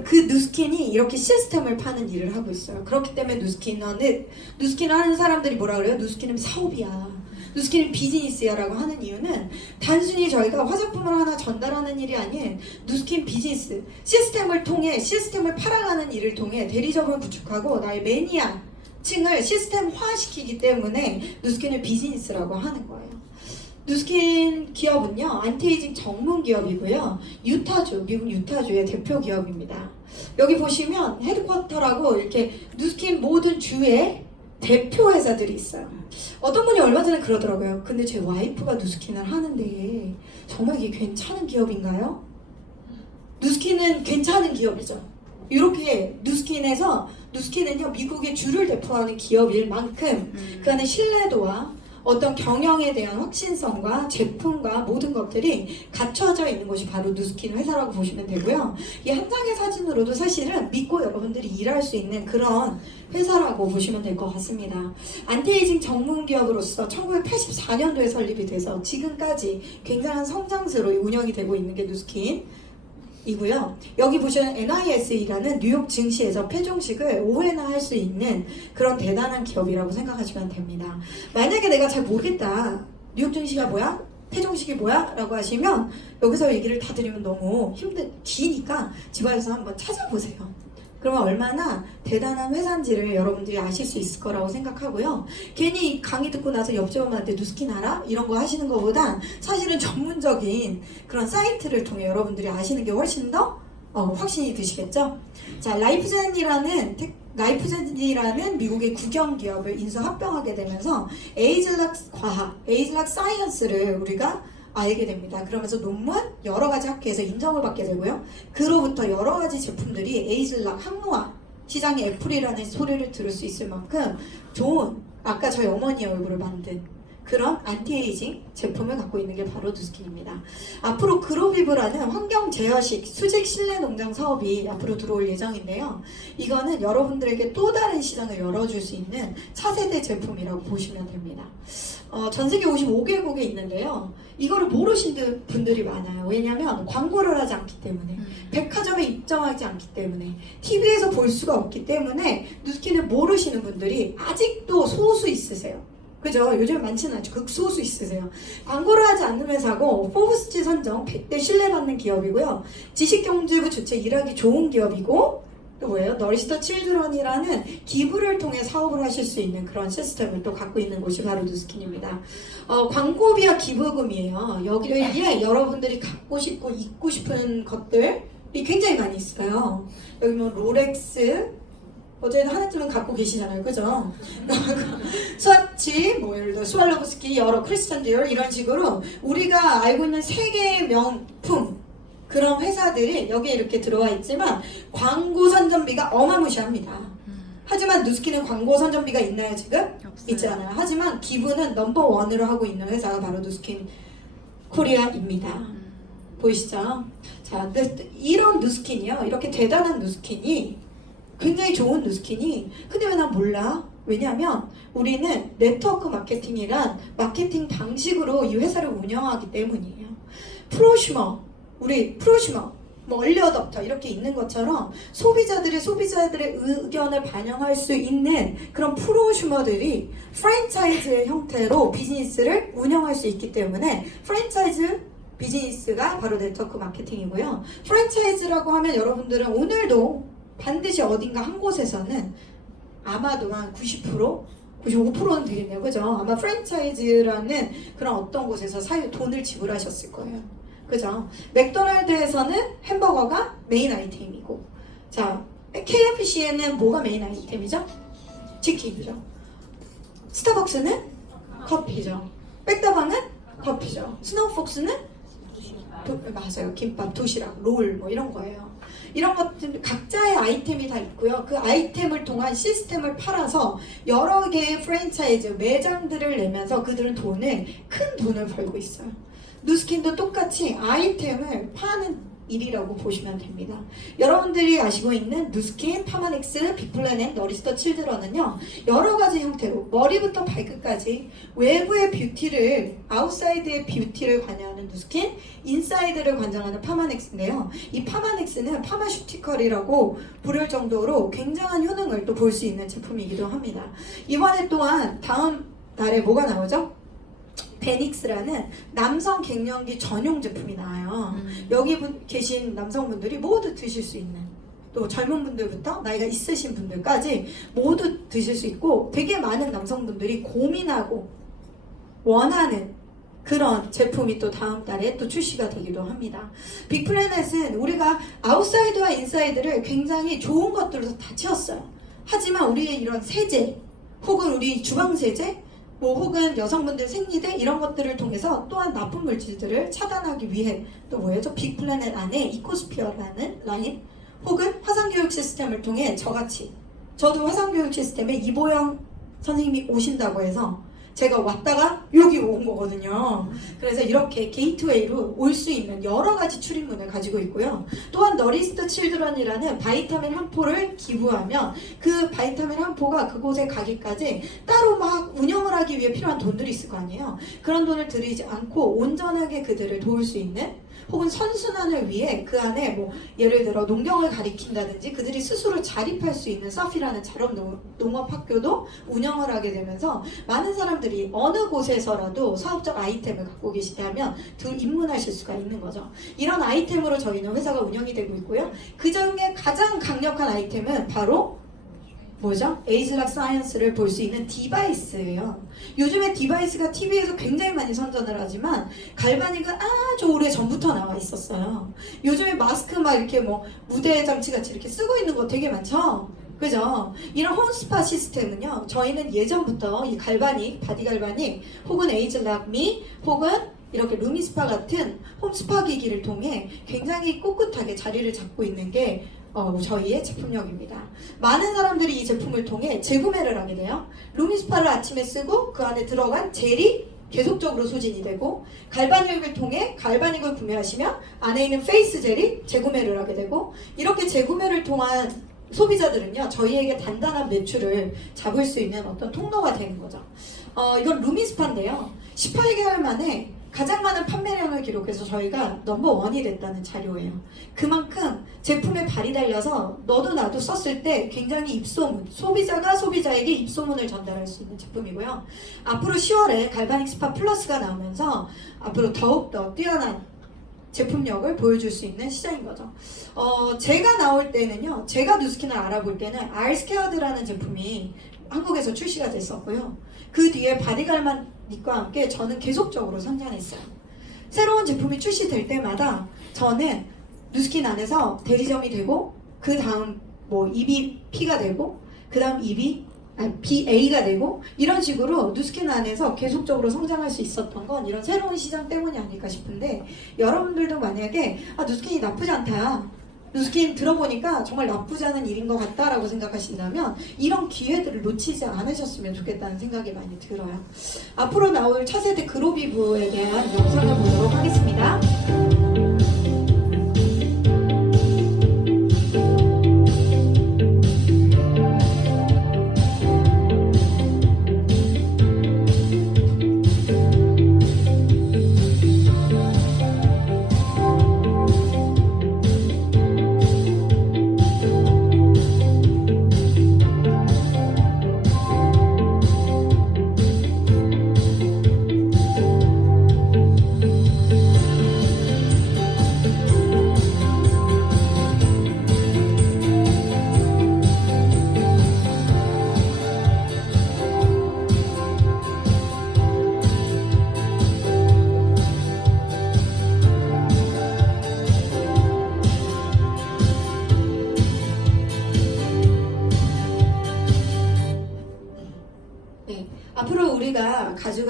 그 누스킨이 이렇게 시스템을 파는 일을 하고 있어요. 그렇기 때문에 누스킨을 하는 사람들이 뭐라 그래요? 누스킨은 사업이야. 누스킨은 비즈니스야 라고 하는 이유는 단순히 저희가 화장품을 하나 전달하는 일이 아닌 누스킨 비즈니스, 시스템을 통해 시스템을 팔아가는 일을 통해 대리점을 구축하고 나의 매니아 층을 시스템화시키기 때문에 누스킨을 비즈니스라고 하는 거예요. 누스킨 기업은요, 안티에이징 전문 기업이고요. 미국 유타주의 대표 기업입니다. 여기 보시면 헤드쿼터라고 이렇게 누스킨 모든 주의 대표 회사들이 있어요. 어떤 분이 얼마 전에 그러더라고요. 근데 제 와이프가 누스킨을 하는데 정말 이게 괜찮은 기업인가요? 누스킨은 괜찮은 기업이죠. 이렇게 누스킨은요, 미국의 주를 대표하는 기업일 만큼 그 안에 신뢰도와 어떤 경영에 대한 확신성과 제품과 모든 것들이 갖춰져 있는 곳이 바로 누스킨 회사라고 보시면 되고요. 이 한 장의 사진으로도 사실은 믿고 여러분들이 일할 수 있는 그런 회사라고 보시면 될 것 같습니다. 안티에이징 전문 기업으로서 1984년도에 설립이 돼서 지금까지 굉장한 성장세로 운영이 되고 있는 게 누스킨 이고요. 여기 보시는 NISE라는 뉴욕 증시에서 패종식을 5회나 할 수 있는 그런 대단한 기업이라고 생각하시면 됩니다. 만약에 내가 잘 모르겠다, 뉴욕 증시가 뭐야? 패종식이 뭐야? 라고 하시면 여기서 얘기를 다 드리면 너무 기니까 집안에서 한번 찾아보세요. 그러면 얼마나 대단한 회사인지를 여러분들이 아실 수 있을 거라고 생각하고요. 괜히 강의 듣고 나서 옆집 엄마한테 누스킨 알아? 이런 거 하시는 것보단 사실은 전문적인 그런 사이트를 통해 여러분들이 아시는 게 훨씬 더 확신이 드시겠죠? 자, 라이프젠이라는 미국의 국영 기업을 인수합병하게 되면서 에이즐락 과학, 에이즐락 사이언스를 우리가 알게 됩니다. 그러면서 논문 여러 가지 학회에서 인정을 받게 되고요. 그로부터 여러 가지 제품들이 에이즐락 항노화 시장의 애플이라는 소리를 들을 수 있을 만큼 좋은, 아까 저희 어머니 얼굴을 만든 그런 안티에이징 제품을 갖고 있는 게 바로 누스킨입니다. 앞으로 그로비브라는 환경 제어식 수직 실내 농장 사업이 앞으로 들어올 예정인데요. 이거는 여러분들에게 또 다른 시장을 열어줄 수 있는 차세대 제품이라고 보시면 됩니다. 전 세계 55개국에 있는데요. 이거를 모르시는 분들이 많아요. 왜냐하면 광고를 하지 않기 때문에, 백화점에 입점하지 않기 때문에, TV에서 볼 수가 없기 때문에 누스킨을 모르시는 분들이 아직도 소수 있으세요. 그죠? 요즘 많지는 않죠. 극소수 있으세요. 광고를 하지 않는 회사고 포브스지 선정 100대 신뢰받는 기업이고요. 지식경제부 주최 일하기 좋은 기업이고, 또 뭐예요? 너리스터 칠드런이라는 기부를 통해 사업을 하실 수 있는 그런 시스템을 또 갖고 있는 곳이 바로 누스킨입니다. 광고비와 기부금이에요. 여기에 여러분들이 갖고 싶고 입고 싶은 것들이 굉장히 많이 있어요. 여기 뭐 롤렉스, 어제는 하나쯤은 갖고 계시잖아요. 그죠? 스와치, 뭐 예를 들어 스왈로브스키, 여러 크리스찬 디얼 이런 식으로 우리가 알고 있는 세계의 명품 그런 회사들이 여기에 이렇게 들어와 있지만 광고 선전비가 어마무시합니다. 하지만 누스킨은 광고 선전비가 있나요 지금? 없어요. 있지 않아요. 하지만 기부는 넘버원으로 하고 있는 회사가 바로 누스킨 코리아입니다. 보이시죠? 자, 이런 누스킨이요. 이렇게 대단한 누스킨이, 굉장히 좋은 누스킨이, 근데 왜 난 몰라? 왜냐하면 우리는 네트워크 마케팅이란 마케팅 방식으로 이 회사를 운영하기 때문이에요. 프로슈머, 뭐 얼리어답터 이렇게 있는 것처럼 소비자들의 의견을 반영할 수 있는 그런 프로슈머들이 프랜차이즈의 형태로 비즈니스를 운영할 수 있기 때문에 프랜차이즈 비즈니스가 바로 네트워크 마케팅이고요. 프랜차이즈라고 하면 여러분들은 오늘도 반드시 어딘가 한 곳에서는 아마도 한 90%, 95%는 되겠네요. 그죠? 아마 프랜차이즈라는 그런 어떤 곳에서 돈을 지불하셨을 거예요. 그죠? 맥도날드에서는 햄버거가 메인 아이템이고, 자, KFC에는 뭐가 메인 아이템이죠? 치킨이죠. 스타벅스는 커피죠. 백다방은 커피죠. 스노우폭스는 맞아요. 김밥, 도시락, 롤 뭐 이런 거예요. 이런 것들 각자의 아이템이 다 있고요. 그 아이템을 통한 시스템을 팔아서 여러 개의 프랜차이즈 매장들을 내면서 그들은 큰 돈을 벌고 있어요. 누스킨도 똑같이 아이템을 파는 일이라고 보시면 됩니다. 여러분들이 아시고 있는 누스킨, 파마넥스, 빅플래넷, 너리스터 칠드런은요, 여러 가지 형태로 머리부터 발끝까지 외부의 뷰티를, 아웃사이드의 뷰티를 관여하는 누스킨, 인사이드를 관장하는 파마넥스인데요. 이 파마넥스는 파마슈티컬이라고 부를 정도로 굉장한 효능을 또 볼 수 있는 제품이기도 합니다. 이번에 또한 다음 달에 뭐가 나오죠? 베닉스라는 남성 갱년기 전용 제품이 나와요. 여기 계신 남성분들이 모두 드실 수 있는, 또 젊은 분들부터 나이가 있으신 분들까지 모두 드실 수 있고, 되게 많은 남성분들이 고민하고 원하는 그런 제품이 또 다음 달에 또 출시가 되기도 합니다. 빅플래넷은 우리가 아웃사이드와 인사이드를 굉장히 좋은 것들로 다 채웠어요. 하지만 우리의 이런 세제, 혹은 우리 주방 세제, 혹은 여성분들 생리대 이런 것들을 통해서 또한 나쁜 물질들을 차단하기 위해 또 뭐예요? 빅플래넷 안에 이코스피어라는 라인, 혹은 화상교육 시스템을 통해 저도 화상교육 시스템에 이보영 선생님이 오신다고 해서 제가 왔다가 여기 온 거거든요. 그래서 이렇게 게이트웨이로 올 수 있는 여러 가지 출입문을 가지고 있고요. 또한 너리스트 칠드런이라는 바이타민 한 포를 기부하면 그 바이타민 한 포가 그곳에 가기까지 따로 막 운영을 하기 위해 필요한 돈들이 있을 거 아니에요. 그런 돈을 들이지 않고 온전하게 그들을 도울 수 있는, 혹은 선순환을 위해 그 안에 뭐 예를 들어 농경을 가리킨다든지 그들이 스스로 자립할 수 있는 서피라는 농업학교도 운영을 하게 되면서 많은 사람들이 어느 곳에서라도 사업적 아이템을 갖고 계시다면 입문하실 수가 있는 거죠. 이런 아이템으로 저희는 회사가 운영이 되고 있고요. 그 중에 가장 강력한 아이템은 바로 뭐죠? 에이즐락 사이언스를 볼 수 있는 디바이스예요. 요즘에 디바이스가 TV에서 굉장히 많이 선전을 하지만 갈바닉은 아주 오래 전부터 나와 있었어요. 요즘에 마스크 막 이렇게 뭐 무대 장치 같이 이렇게 쓰고 있는 거 되게 많죠? 그죠? 이런 홈스파 시스템은요, 저희는 예전부터 이 갈바닉, 바디 갈바닉, 혹은 에이즐락 미, 혹은 이렇게 루미스파 같은 홈스파 기기를 통해 굉장히 꿋꿋하게 자리를 잡고 있는 게 저희의 제품력입니다. 많은 사람들이 이 제품을 통해 재구매를 하게 돼요. 루미스파를 아침에 쓰고 그 안에 들어간 젤이 계속적으로 소진이 되고, 갈바닉을 통해 갈바닉을 구매하시면 안에 있는 페이스 젤이 재구매를 하게 되고, 이렇게 재구매를 통한 소비자들은요, 저희에게 단단한 매출을 잡을 수 있는 어떤 통로가 되는 거죠. 이건 루미스파인데요. 18개월 만에 가장 많은 판매량을 기록해서 저희가 넘버원이 됐다는 자료예요. 그만큼 제품에 발이 달려서 너도 나도 썼을 때 굉장히 입소문, 소비자가 소비자에게 입소문을 전달할 수 있는 제품이고요. 앞으로 10월에 갈바닉 스파 플러스가 나오면서 앞으로 더욱더 뛰어난 제품력을 보여줄 수 있는 시장인 거죠. 제가 나올 때는요, 제가 누스킨을 알아볼 때는 알스케어드라는 제품이 한국에서 출시가 됐었고요. 그 뒤에 바디갈바닉과 함께 저는 계속적으로 선전했어요. 새로운 제품이 출시될 때마다 저는 누스킨 안에서 대리점이 되고, 그 다음 뭐 EBP가 되고, 그 다음 BA가 되고, 이런 식으로 누스킨 안에서 계속적으로 성장할 수 있었던 건 이런 새로운 시장 때문이 아닐까 싶은데, 여러분들도 만약에 누스킨이 나쁘지 않다, 누스킨 들어보니까 정말 나쁘지 않은 일인 것 같다라고 생각하신다면 이런 기회들을 놓치지 않으셨으면 좋겠다는 생각이 많이 들어요. 앞으로 나올 차세대 그로비브에 대한 영상을 보도록 하겠습니다.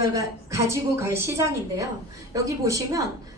우리가 가지고 갈 시장인데요. 여기 보시면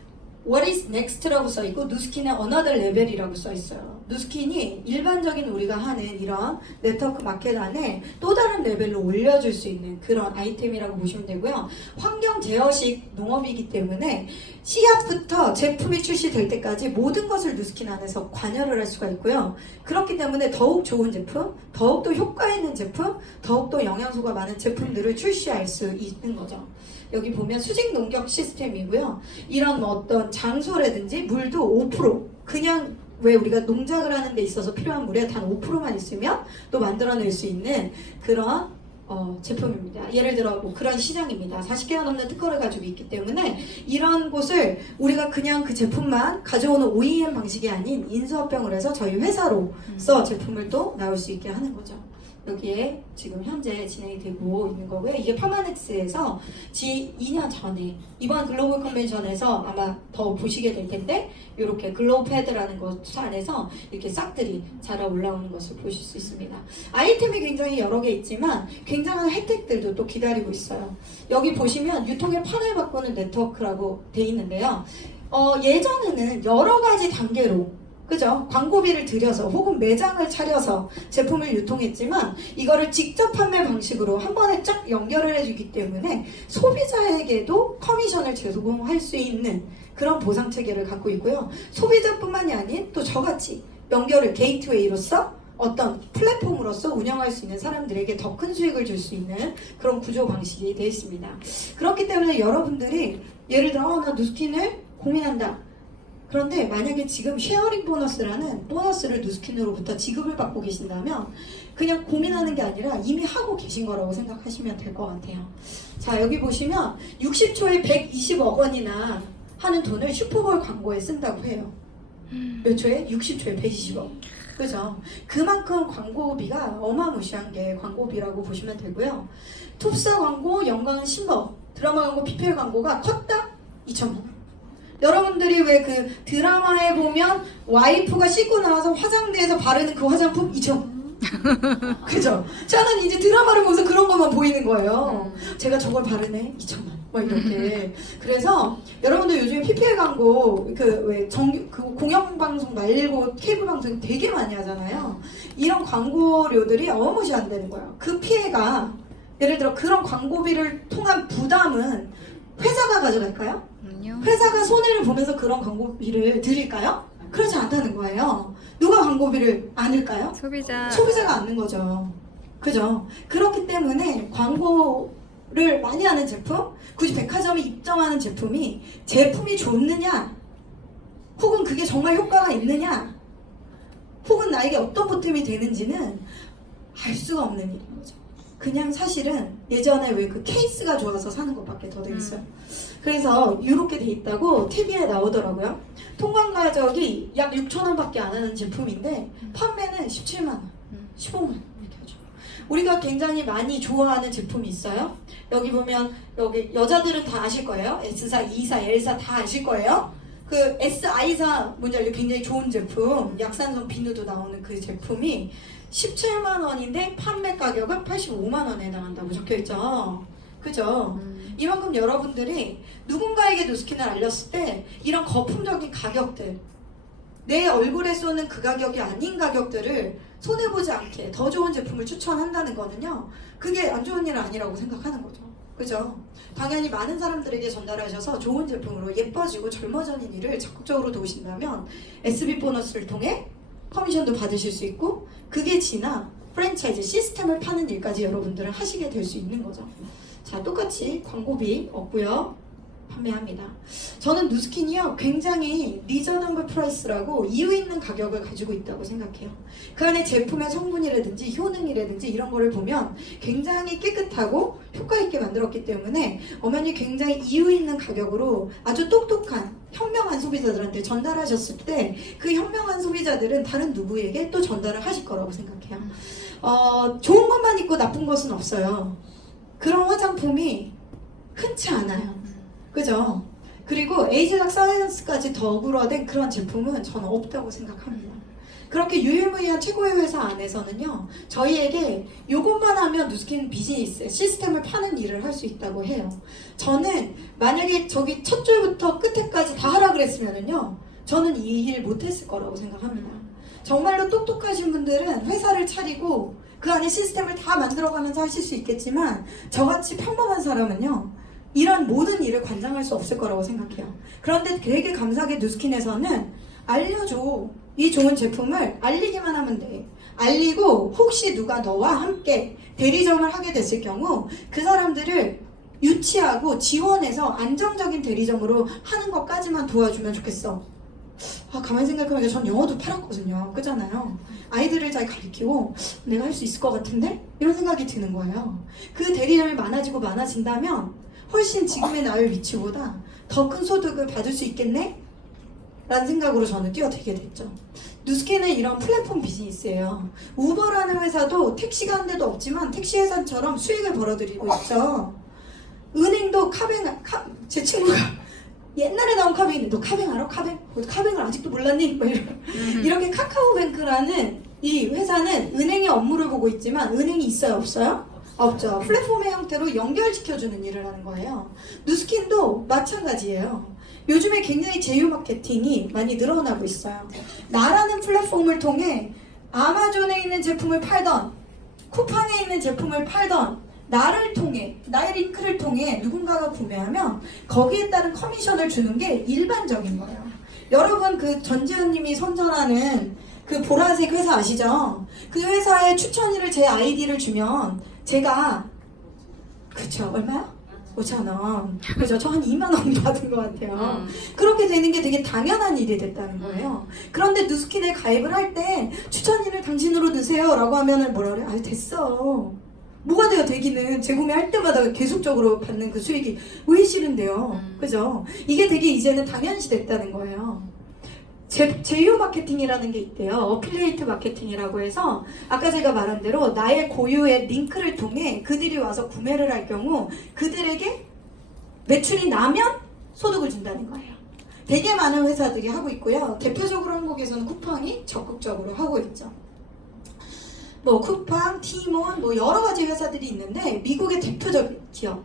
What is next라고 써있고 누스킨의 another level이라고 써있어요. 누스킨이 일반적인 우리가 하는 이런 네트워크 마켓 안에 또 다른 레벨로 올려줄 수 있는 그런 아이템이라고 보시면 되고요. 환경 제어식 농업이기 때문에 씨앗부터 제품이 출시될 때까지 모든 것을 누스킨 안에서 관여를 할 수가 있고요. 그렇기 때문에 더욱 좋은 제품, 더욱더 효과 있는 제품, 더욱더 영양소가 많은 제품들을 출시할 수 있는 거죠. 여기 보면 수직 농격 시스템이고요. 이런 어떤 장소라든지 물도 5% 그냥 왜 우리가 농작을 하는 데 있어서 필요한 물의 단 5%만 있으면 또 만들어낼 수 있는 그런 제품입니다. 예를 들어 뭐 그런 시장입니다. 40개가 넘는 특허를 가지고 있기 때문에 이런 곳을 우리가 그냥 그 제품만 가져오는 OEM 방식이 아닌 인수합병을 해서 저희 회사로서 제품을 또 나올 수 있게 하는 거죠. 여기에 지금 현재 진행이 되고 있는 거고요. 이게 파마넥스에서 2년 전에 이번 글로벌 컨벤션에서 아마 더 보시게 될 텐데 이렇게 글로우패드라는 것 안에서 이렇게 싹들이 자라 올라오는 것을 보실 수 있습니다. 아이템이 굉장히 여러 개 있지만 굉장한 혜택들도 또 기다리고 있어요. 여기 보시면 유통의 판을 바꾸는 네트워크라고 돼 있는데요. 예전에는 여러 가지 단계로 그죠? 광고비를 들여서 혹은 매장을 차려서 제품을 유통했지만 이거를 직접 판매 방식으로 한 번에 쫙 연결을 해주기 때문에 소비자에게도 커미션을 제공할 수 있는 그런 보상 체계를 갖고 있고요. 소비자뿐만이 아닌 또 저같이 연결을 게이트웨이로서 어떤 플랫폼으로서 운영할 수 있는 사람들에게 더 큰 수익을 줄 수 있는 그런 구조 방식이 되어 있습니다. 그렇기 때문에 여러분들이 예를 들어 나 누스킨을 고민한다. 그런데 만약에 지금 쉐어링 보너스라는 보너스를 누스킨으로부터 지급을 받고 계신다면 그냥 고민하는 게 아니라 이미 하고 계신 거라고 생각하시면 될 것 같아요. 자, 여기 보시면 60초에 120억 원이나 하는 돈을 슈퍼볼 광고에 쓴다고 해요. 몇 초에? 60초에 120억. 그죠? 그만큼 광고비가 어마무시한 게 광고비라고 보시면 되고요. 톱사 광고, 연간 10억, 드라마 광고, PPL 광고가 컸다? 2천만 원. 여러분들이 왜 그 드라마에 보면 와이프가 씻고 나와서 화장대에서 바르는 그 화장품 2천 그죠? 저는 이제 드라마를 보면서 그런 것만 보이는 거예요. 제가 저걸 바르네 2천만 막 이렇게. 그래서 여러분들 요즘에 PPL 광고 그 공영방송 말고 케이블 방송 되게 많이 하잖아요. 이런 광고료들이 어마무시 안 되는 거예요. 그 피해가 예를 들어 그런 광고비를 통한 부담은 회사가 가져갈까요? 회사가 손해를 보면서 그런 광고비를 드릴까요? 그렇지 않다는 거예요. 누가 광고비를 안을까요? 소비자가 안는 거죠. 그죠? 그렇기 때문에 광고를 많이 하는 제품, 굳이 백화점이 입점하는 제품이 좋느냐, 혹은 그게 정말 효과가 있느냐, 혹은 나에게 어떤 보탬이 되는지는 알 수가 없는 일인 거죠. 그냥 사실은 예전에 왜 그 케이스가 좋아서 사는 것밖에 더 되겠어요. 그래서 이렇게 돼 있다고 TV에 나오더라고요. 통관 가격이 약 6,000원 밖에 안 하는 제품인데 판매는 17만 원, 15만 원 이렇게 하죠. 우리가 굉장히 많이 좋아하는 제품이 있어요. 여기 보면 여기 여자들은 다 아실 거예요. S사, E사, L사 다 아실 거예요. 그 SI사 뭔지 알죠? 굉장히 좋은 제품, 약산성 비누도 나오는 그 제품이 17만 원인데 판매 가격은 85만 원에 해당한다고 적혀있죠. 그죠? 이만큼 여러분들이 누군가에게 누스킨을 알렸을 때 이런 거품적인 가격들, 내 얼굴에 쏘는 그 가격이 아닌 가격들을 손해보지 않게 더 좋은 제품을 추천한다는 거는요, 그게 안 좋은 일은 아니라고 생각하는 거죠. 그죠? 당연히 많은 사람들에게 전달하셔서 좋은 제품으로 예뻐지고 젊어지는 일을 적극적으로 도우신다면 SB 보너스를 통해 커미션도 받으실 수 있고, 그게 지나 프랜차이즈 시스템을 파는 일까지 여러분들은 하시게 될 수 있는 거죠. 자, 똑같이 광고비 없고요. 판매합니다. 저는 누스킨이요, 굉장히 리저너블 프라이스라고 이유 있는 가격을 가지고 있다고 생각해요. 그 안에 제품의 성분이라든지 효능이라든지 이런 거를 보면 굉장히 깨끗하고 효과 있게 만들었기 때문에 어머니 굉장히 이유 있는 가격으로 아주 똑똑한 현명한 소비자들한테 전달하셨을 때 그 현명한 소비자들은 다른 누구에게 또 전달을 하실 거라고 생각해요. 좋은 것만 있고 나쁜 것은 없어요. 그런 화장품이 흔치 않아요. 그죠? 그리고 에이즈락 사이언스까지 더불어된 그런 제품은 저는 없다고 생각합니다. 그렇게 유일무이한 최고의 회사 안에서는요, 저희에게 요것만 하면 누스킨 비즈니스 시스템을 파는 일을 할 수 있다고 해요. 저는 만약에 저기 첫 줄부터 끝에까지 다 하라 그랬으면은요, 저는 이 일 못했을 거라고 생각합니다. 정말로 똑똑하신 분들은 회사를 차리고 그 안에 시스템을 다 만들어가면서 하실 수 있겠지만, 저같이 평범한 사람은요, 이런 모든 일을 관장할 수 없을 거라고 생각해요. 그런데 되게 감사하게 누스킨에서는 알려줘. 이 좋은 제품을 알리기만 하면 돼. 알리고 혹시 누가 너와 함께 대리점을 하게 됐을 경우 그 사람들을 유치하고 지원해서 안정적인 대리점으로 하는 것까지만 도와주면 좋겠어. 가만히 생각해보니까 전 영어도 팔았거든요. 그잖아요. 아이들을 잘 가르치고 내가 할 수 있을 것 같은데? 이런 생각이 드는 거예요. 그 대리점이 많아지고 많아진다면 훨씬 지금의 나의 위치보다 더 큰 소득을 받을 수 있겠네? 라는 생각으로 저는 뛰어들게 됐죠. 누스킨은 이런 플랫폼 비즈니스예요. 우버라는 회사도 택시가 한 대도 없지만 택시 회사처럼 수익을 벌어들이고 있죠. 은행도 제 친구가 옛날에 나온 카뱅인데 너 카뱅 알아? 카뱅을 아직도 몰랐니? 뭐 이렇게 카카오뱅크라는 이 회사는 은행의 업무를 보고 있지만 은행이 있어요? 없어요? 없죠. 플랫폼의 형태로 연결시켜주는 일을 하는 거예요. 누스킨도 마찬가지예요. 요즘에 굉장히 제휴 마케팅이 많이 늘어나고 있어요. 나라는 플랫폼을 통해 아마존에 있는 제품을 팔던, 쿠팡에 있는 제품을 팔던, 나를 통해, 나의 링크를 통해 누군가가 구매하면 거기에 따른 커미션을 주는 게 일반적인 거예요. 여러분 그 전지현님이 선전하는 그 보라색 회사 아시죠? 그 회사에 추천일을 제 아이디를 주면 제가 그쵸 얼마야? 5,000원. 그죠? 저 한 2만 원 받은 것 같아요. 그렇게 되는 게 되게 당연한 일이 됐다는 거예요. 그런데 누스킨에 가입을 할 때 추천일을 당신으로 넣으세요 라고 하면은 뭐라 그래? 아유 됐어. 뭐가 돼요 되기는. 재구매할 때마다 계속적으로 받는 그 수익이 왜 싫은데요. 그죠? 이게 되게 이제는 당연시 됐다는 거예요. 제휴 마케팅이라는 게 있대요. 어필리에이트 마케팅이라고 해서 아까 제가 말한 대로 나의 고유의 링크를 통해 그들이 와서 구매를 할 경우 그들에게 매출이 나면 소득을 준다는 거예요. 되게 많은 회사들이 하고 있고요. 대표적으로 한국에서는 쿠팡이 적극적으로 하고 있죠. 뭐 쿠팡, 티몬, 뭐 여러 가지 회사들이 있는데 미국의 대표적인 기업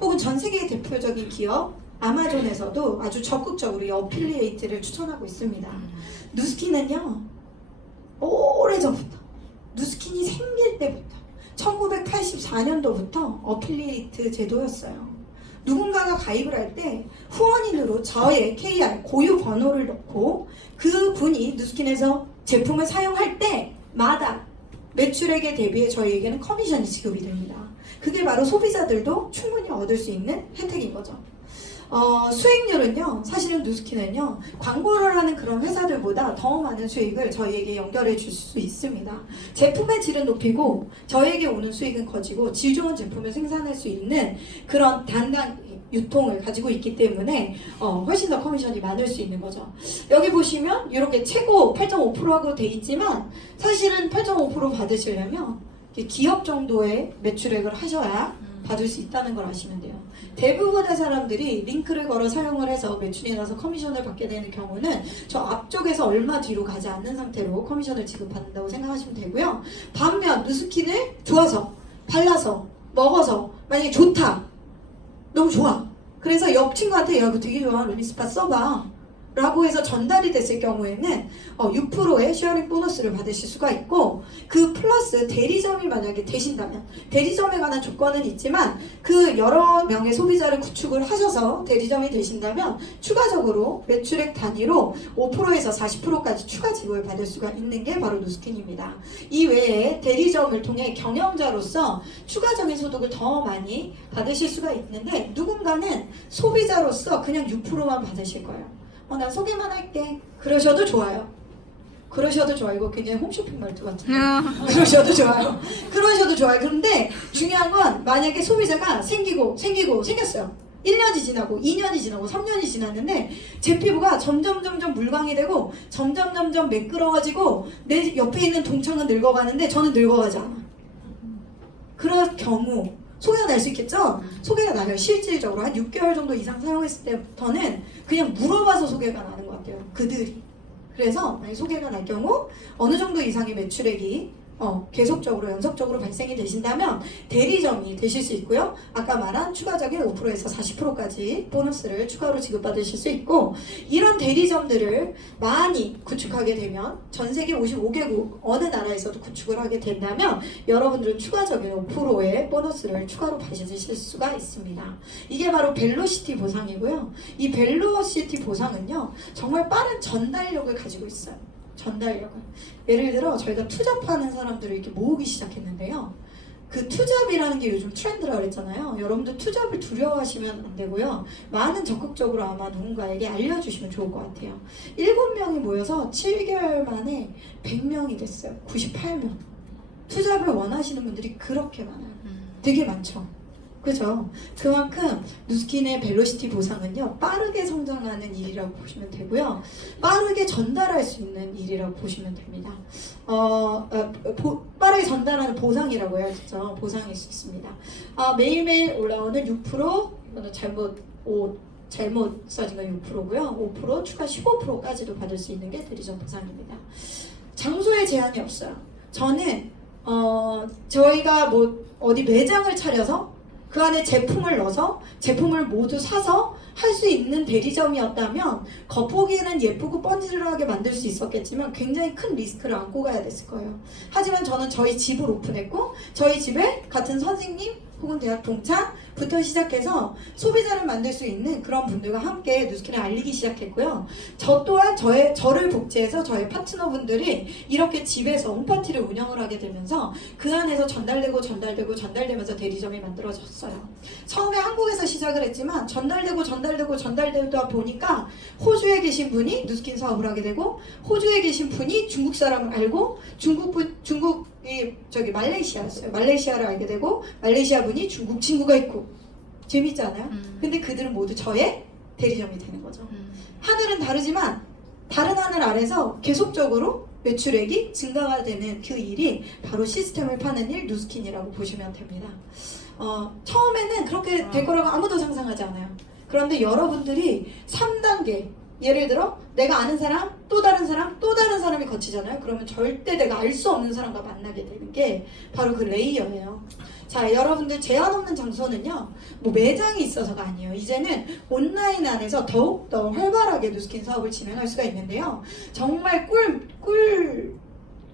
혹은 전 세계의 대표적인 기업 아마존에서도 아주 적극적으로 이 어필리에이트를 추천하고 있습니다. 누스킨은요, 오래전부터, 누스킨이 생길 때부터, 1984년도부터 어필리에이트 제도였어요. 누군가가 가입을 할 때 후원인으로 저의 KR, 고유 번호를 넣고 그 분이 누스킨에서 제품을 사용할 때마다 매출액에 대비해 저희에게는 커미션이 지급이 됩니다. 그게 바로 소비자들도 충분히 얻을 수 있는 혜택인 거죠. 수익률은요, 사실은 누스킨은요, 광고를 하는 그런 회사들보다 더 많은 수익을 저희에게 연결해 줄 수 있습니다. 제품의 질은 높이고, 저희에게 오는 수익은 커지고, 질 좋은 제품을 생산할 수 있는 그런 단단 유통을 가지고 있기 때문에, 훨씬 더 커미션이 많을 수 있는 거죠. 여기 보시면, 이렇게 최고 8.5%하고 돼 있지만, 사실은 8.5% 받으시려면, 기업 정도의 매출액을 하셔야 받을 수 있다는 걸 아시면 돼요. 대부분의 사람들이 링크를 걸어 사용을 해서 매출이 나서 커미션을 받게 되는 경우는 저 앞쪽에서 얼마 뒤로 가지 않는 상태로 커미션을 지급받는다고 생각하시면 되고요. 반면 누스킨을 좋아서 발라서 먹어서 만약에 좋다, 너무 좋아, 그래서 옆 친구한테 야 이거 되게 좋아, 루미스파 써봐 라고 해서 전달이 됐을 경우에는 6%의 쉐어링 보너스를 받으실 수가 있고, 그 플러스 대리점이 만약에 되신다면, 대리점에 관한 조건은 있지만 그 여러 명의 소비자를 구축을 하셔서 대리점이 되신다면 추가적으로 매출액 단위로 5%에서 40%까지 추가 지급을 받을 수가 있는 게 바로 누스킨입니다. 이 외에 대리점을 통해 경영자로서 추가적인 소득을 더 많이 받으실 수가 있는데, 누군가는 소비자로서 그냥 6%만 받으실 거예요. 난 소개만 할게. 그러셔도 좋아요. 그러셔도 좋아요. 이거 굉장히 홈쇼핑 말투 같은데. 그러셔도 좋아요. 그러셔도 좋아요. 그런데 중요한 건 만약에 소비자가 생겼어요. 1년이 지나고 2년이 지나고 3년이 지났는데 제 피부가 점점 물광이 되고 점점 매끄러워지고 내 옆에 있는 동창은 늙어가는데 저는 늙어가지 않아. 그럴 경우 소개가 날 수 있겠죠? 소개가 나요. 실질적으로 한 6개월 정도 이상 사용했을 때부터는 그냥 물어봐서 소개가 나는 것 같아요. 그들이. 그래서 만약 소개가 날 경우 어느 정도 이상의 매출액이 계속적으로 연속적으로 발생이 되신다면 대리점이 되실 수 있고요. 아까 말한 추가적인 5%에서 40%까지 보너스를 추가로 지급받으실 수 있고, 이런 대리점들을 많이 구축하게 되면 전 세계 55개국 어느 나라에서도 구축을 하게 된다면 여러분들은 추가적인 5%의 보너스를 추가로 받으실 수가 있습니다. 이게 바로 벨로시티 보상이고요. 이 벨로시티 보상은요, 정말 빠른 전달력을 가지고 있어요. 전달력을. 예를 들어 저희가 투잡하는 사람들을 이렇게 모으기 시작했는데요. 그 투잡이라는 게 요즘 트렌드라고 그랬잖아요. 여러분들 투잡을 두려워하시면 안 되고요. 많은 적극적으로 아마 누군가에게 알려주시면 좋을 것 같아요. 7명이 모여서 7개월 만에 100명이 됐어요. 98명. 투잡을 원하시는 분들이 그렇게 많아요. 되게 많죠. 그죠? 그만큼 누스킨의 벨로시티 보상은요, 빠르게 성장하는 일이라고 보시면 되고요. 빠르게 전달할 수 있는 일이라고 보시면 됩니다. 빠르게 전달하는 보상이라고 해야죠. 보상일 수 있습니다. 매일매일 올라오는 6%, 이거는 잘못 써진 건 6%고요. 5% 추가 15%까지도 받을 수 있는 게 대리점 보상입니다. 장소에 제한이 없어요. 저는 저희가 뭐 어디 매장을 차려서 그 안에 제품을 넣어서 제품을 모두 사서 할 수 있는 대리점이었다면 겉보기에는 예쁘고 번지르르하게 만들 수 있었겠지만 굉장히 큰 리스크를 안고 가야 됐을 거예요. 하지만 저는 저희 집을 오픈했고 저희 집에 같은 선생님 혹은 대학 동창부터 시작해서 소비자를 만들 수 있는 그런 분들과 함께 누스킨을 알리기 시작했고요. 저 또한 저를 복제해서 저의 파트너분들이 이렇게 집에서 홈파티를 운영을 하게 되면서 그 안에서 전달되면서 대리점이 만들어졌어요. 처음에 한국에서 시작을 했지만 전달되다 보니까 호주에 계신 분이 누스킨 사업을 하게 되고, 호주에 계신 분이 중국 사람을 알고, 중국이 말레이시아였어요. 말레이시아를 알게 되고, 말레이시아 분이 중국 친구가 있고, 재밌지 않아요? 근데 그들은 모두 저의 대리점이 되는 거죠. 하늘은 다르지만 다른 하늘 아래서 계속적으로 매출액이 증가가 되는 그 일이 바로 시스템을 파는 일, 누스킨이라고 보시면 됩니다. 처음에는 그렇게 될 거라고 아무도 상상하지 않아요. 그런데 여러분들이 3단계, 예를 들어 내가 아는 사람, 또 다른 사람, 또 다른 사람이 거치잖아요. 그러면 절대 내가 알 수 없는 사람과 만나게 되는 게 바로 그 레이어예요. 자, 여러분들 제한 없는 장소는요, 뭐 매장이 있어서가 아니에요. 이제는 온라인 안에서 더욱더 활발하게 누스킨 사업을 진행할 수가 있는데요. 정말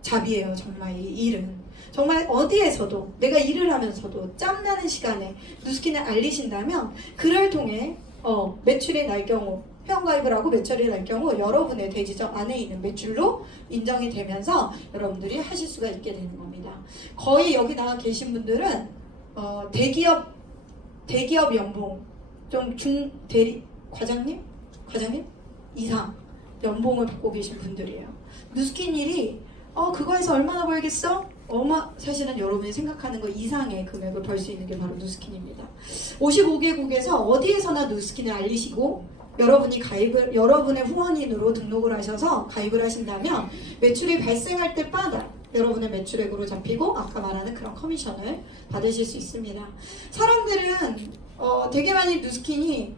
꿀잡이에요. 정말 이 일은. 정말 어디에서도 내가 일을 하면서도 짬나는 시간에 누스킨을 알리신다면 그를 통해 매출이 날 경우, 회원가입을 하고 매출이 날 경우 여러분의 대지점 안에 있는 매출로 인정이 되면서 여러분들이 하실 수가 있게 되는 겁니다. 거의 여기 나와 계신 분들은 대기업 연봉, 좀 과장님 이상 연봉을 받고 계신 분들이에요. 누스킨 일이 그거에서 얼마나 벌겠어? 사실은 여러분이 생각하는 것 이상의 금액을 벌 수 있는 게 바로 누스킨입니다. 55개국에서 어디에서나 누스킨을 알리시고 여러분의 후원인으로 등록을 하셔서 가입을 하신다면 매출이 발생할 때마다 여러분의 매출액으로 잡히고 아까 말하는 그런 커미션을 받으실 수 있습니다. 사람들은 되게 많이 누스킨이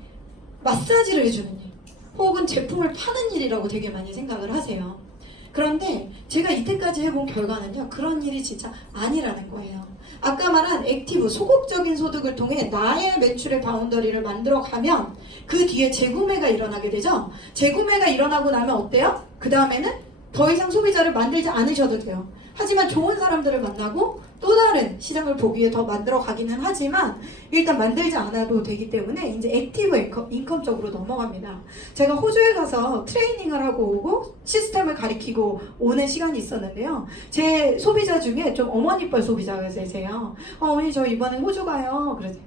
마사지를 해주는 일 혹은 제품을 파는 일이라고 되게 많이 생각을 하세요. 그런데 제가 이때까지 해본 결과는요, 그런 일이 진짜 아니라는 거예요. 아까 말한 액티브, 소극적인 소득을 통해 나의 매출의 바운더리를 만들어가면 그 뒤에 재구매가 일어나게 되죠. 재구매가 일어나고 나면 어때요? 그 다음에는 더 이상 소비자를 만들지 않으셔도 돼요. 하지만 좋은 사람들을 만나고 또 다른 시장을 보기 위해 더 만들어 가기는 하지만 일단 만들지 않아도 되기 때문에 이제 액티브 인컴 쪽으로 넘어갑니다. 제가 호주에 가서 트레이닝을 하고 오고 시스템을 가리키고 오는 시간이 있었는데요. 제 소비자 중에 좀 어머니뻘 소비자가 계세요. 어머니 저 이번에 호주 가요. 그러지.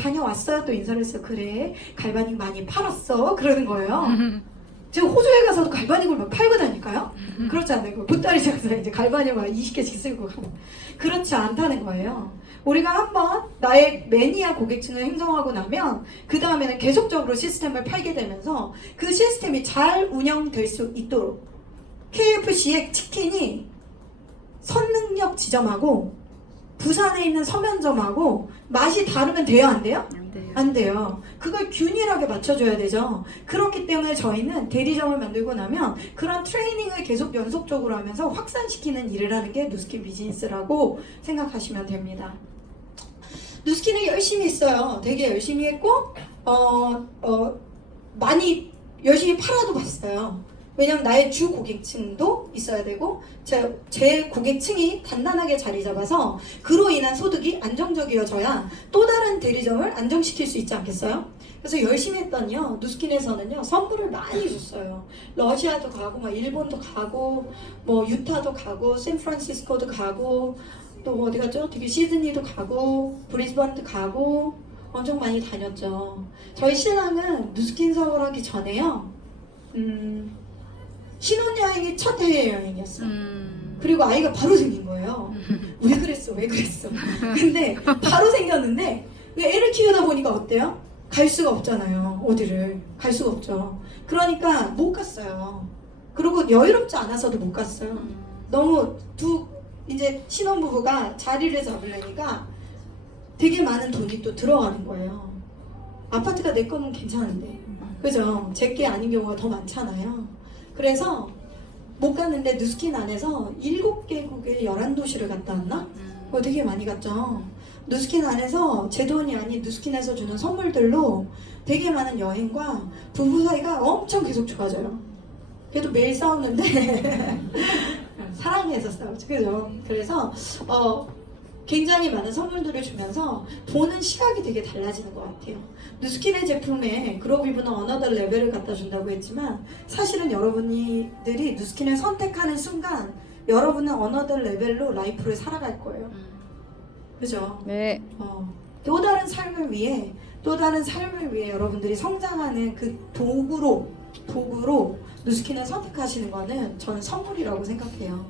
다녀왔어요. 또 인사를 했어요. 그래 갈바닉 많이 팔았어. 그러는 거예요. 제가 호주에 가서도 갈바닉을 막 팔고 다닐까요? 그렇지 않아요. 보따리 장사에 이제 갈바닉을 막 20개씩 쓰고 가고. 그렇지 않다는 거예요. 우리가 한번 나의 매니아 고객층을 형성하고 나면 그 다음에는 계속적으로 시스템을 팔게 되면서 그 시스템이 잘 운영될 수 있도록 KFC의 치킨이 선능력 지점하고 부산에 있는 서면점하고 맛이 다르면 돼요, 안 돼요? 안 돼요. 안 돼요. 그걸 균일하게 맞춰줘야 되죠. 그렇기 때문에 저희는 대리점을 만들고 나면 그런 트레이닝을 계속 연속적으로 하면서 확산시키는 일을 하는 게 누스킨 비즈니스라고 생각하시면 됩니다. 누스킨을 열심히 했어요. 되게 열심히 했고 많이 열심히 팔아도 봤어요. 왜냐면 나의 주 고객층도 있어야 되고 제 고객층이 단단하게 자리 잡아서 그로 인한 소득이 안정적이어져야 또 다른 대리점을 안정시킬 수 있지 않겠어요? 그래서 열심히 했더니요, 누스킨에서는요 선물을 많이 줬어요. 러시아도 가고 막 일본도 가고 뭐 유타도 가고 샌프란시스코도 가고 또 어디 갔죠? 되게 시드니도 가고 브리즈번도 가고 엄청 많이 다녔죠. 저희 신랑은 누스킨 사업을 하기 전에요. 신혼여행이 첫 해외여행이었어요. 그리고 아이가 바로 생긴 거예요. 왜 그랬어? 근데 바로 생겼는데 애를 키우다 보니까 어때요? 갈 수가 없잖아요. 어디를 갈 수가 없죠. 그러니까 못 갔어요. 그리고 여유롭지 않아서도 못 갔어요. 너무 이제 신혼부부가 자리를 잡으려니까 되게 많은 돈이 또 들어가는 거예요. 아파트가 내 거면 괜찮은데, 그죠? 제 게 아닌 경우가 더 많잖아요. 그래서 못 갔는데 누스킨 안에서 7개국에 11도시를 갔다 왔나? 그거 되게 많이 갔죠. 누스킨 안에서 제 돈이 아닌 누스킨에서 주는 선물들로 되게 많은 여행과 부부 사이가 엄청 계속 좋아져요. 그래도 매일 싸우는데 사랑해서 싸우죠. 그죠? 그래서 굉장히 많은 선물들을 주면서 보는 시각이 되게 달라지는 것 같아요. 누스킨의 제품에 그로비브는 어너더 레벨을 갖다 준다고 했지만 사실은 여러분들이 누스킨을 선택하는 순간 여러분은 어너더 레벨로 라이프를 살아갈 거예요. 그죠? 네. 또 다른 삶을 위해 여러분들이 성장하는 그 도구로 누스킨을 선택하시는 거는 저는 선물이라고 생각해요.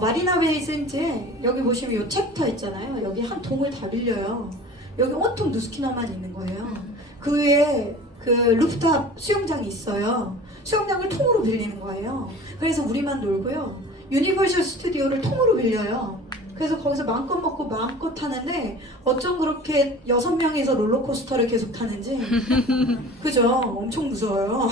마리나 베이 센즈에 여기 보시면 이 챕터 있잖아요. 여기 한 동을 다 빌려요. 여기 온통 누스키너만 있는 거예요. 그 외에 그 루프탑 수영장이 있어요. 수영장을 통으로 빌리는 거예요. 그래서 우리만 놀고요. 유니버셜 스튜디오를 통으로 빌려요. 그래서 거기서 마음껏 먹고 마음껏 타는데 어쩜 그렇게 6명이서 롤러코스터를 계속 타는지 그죠? 엄청 무서워요.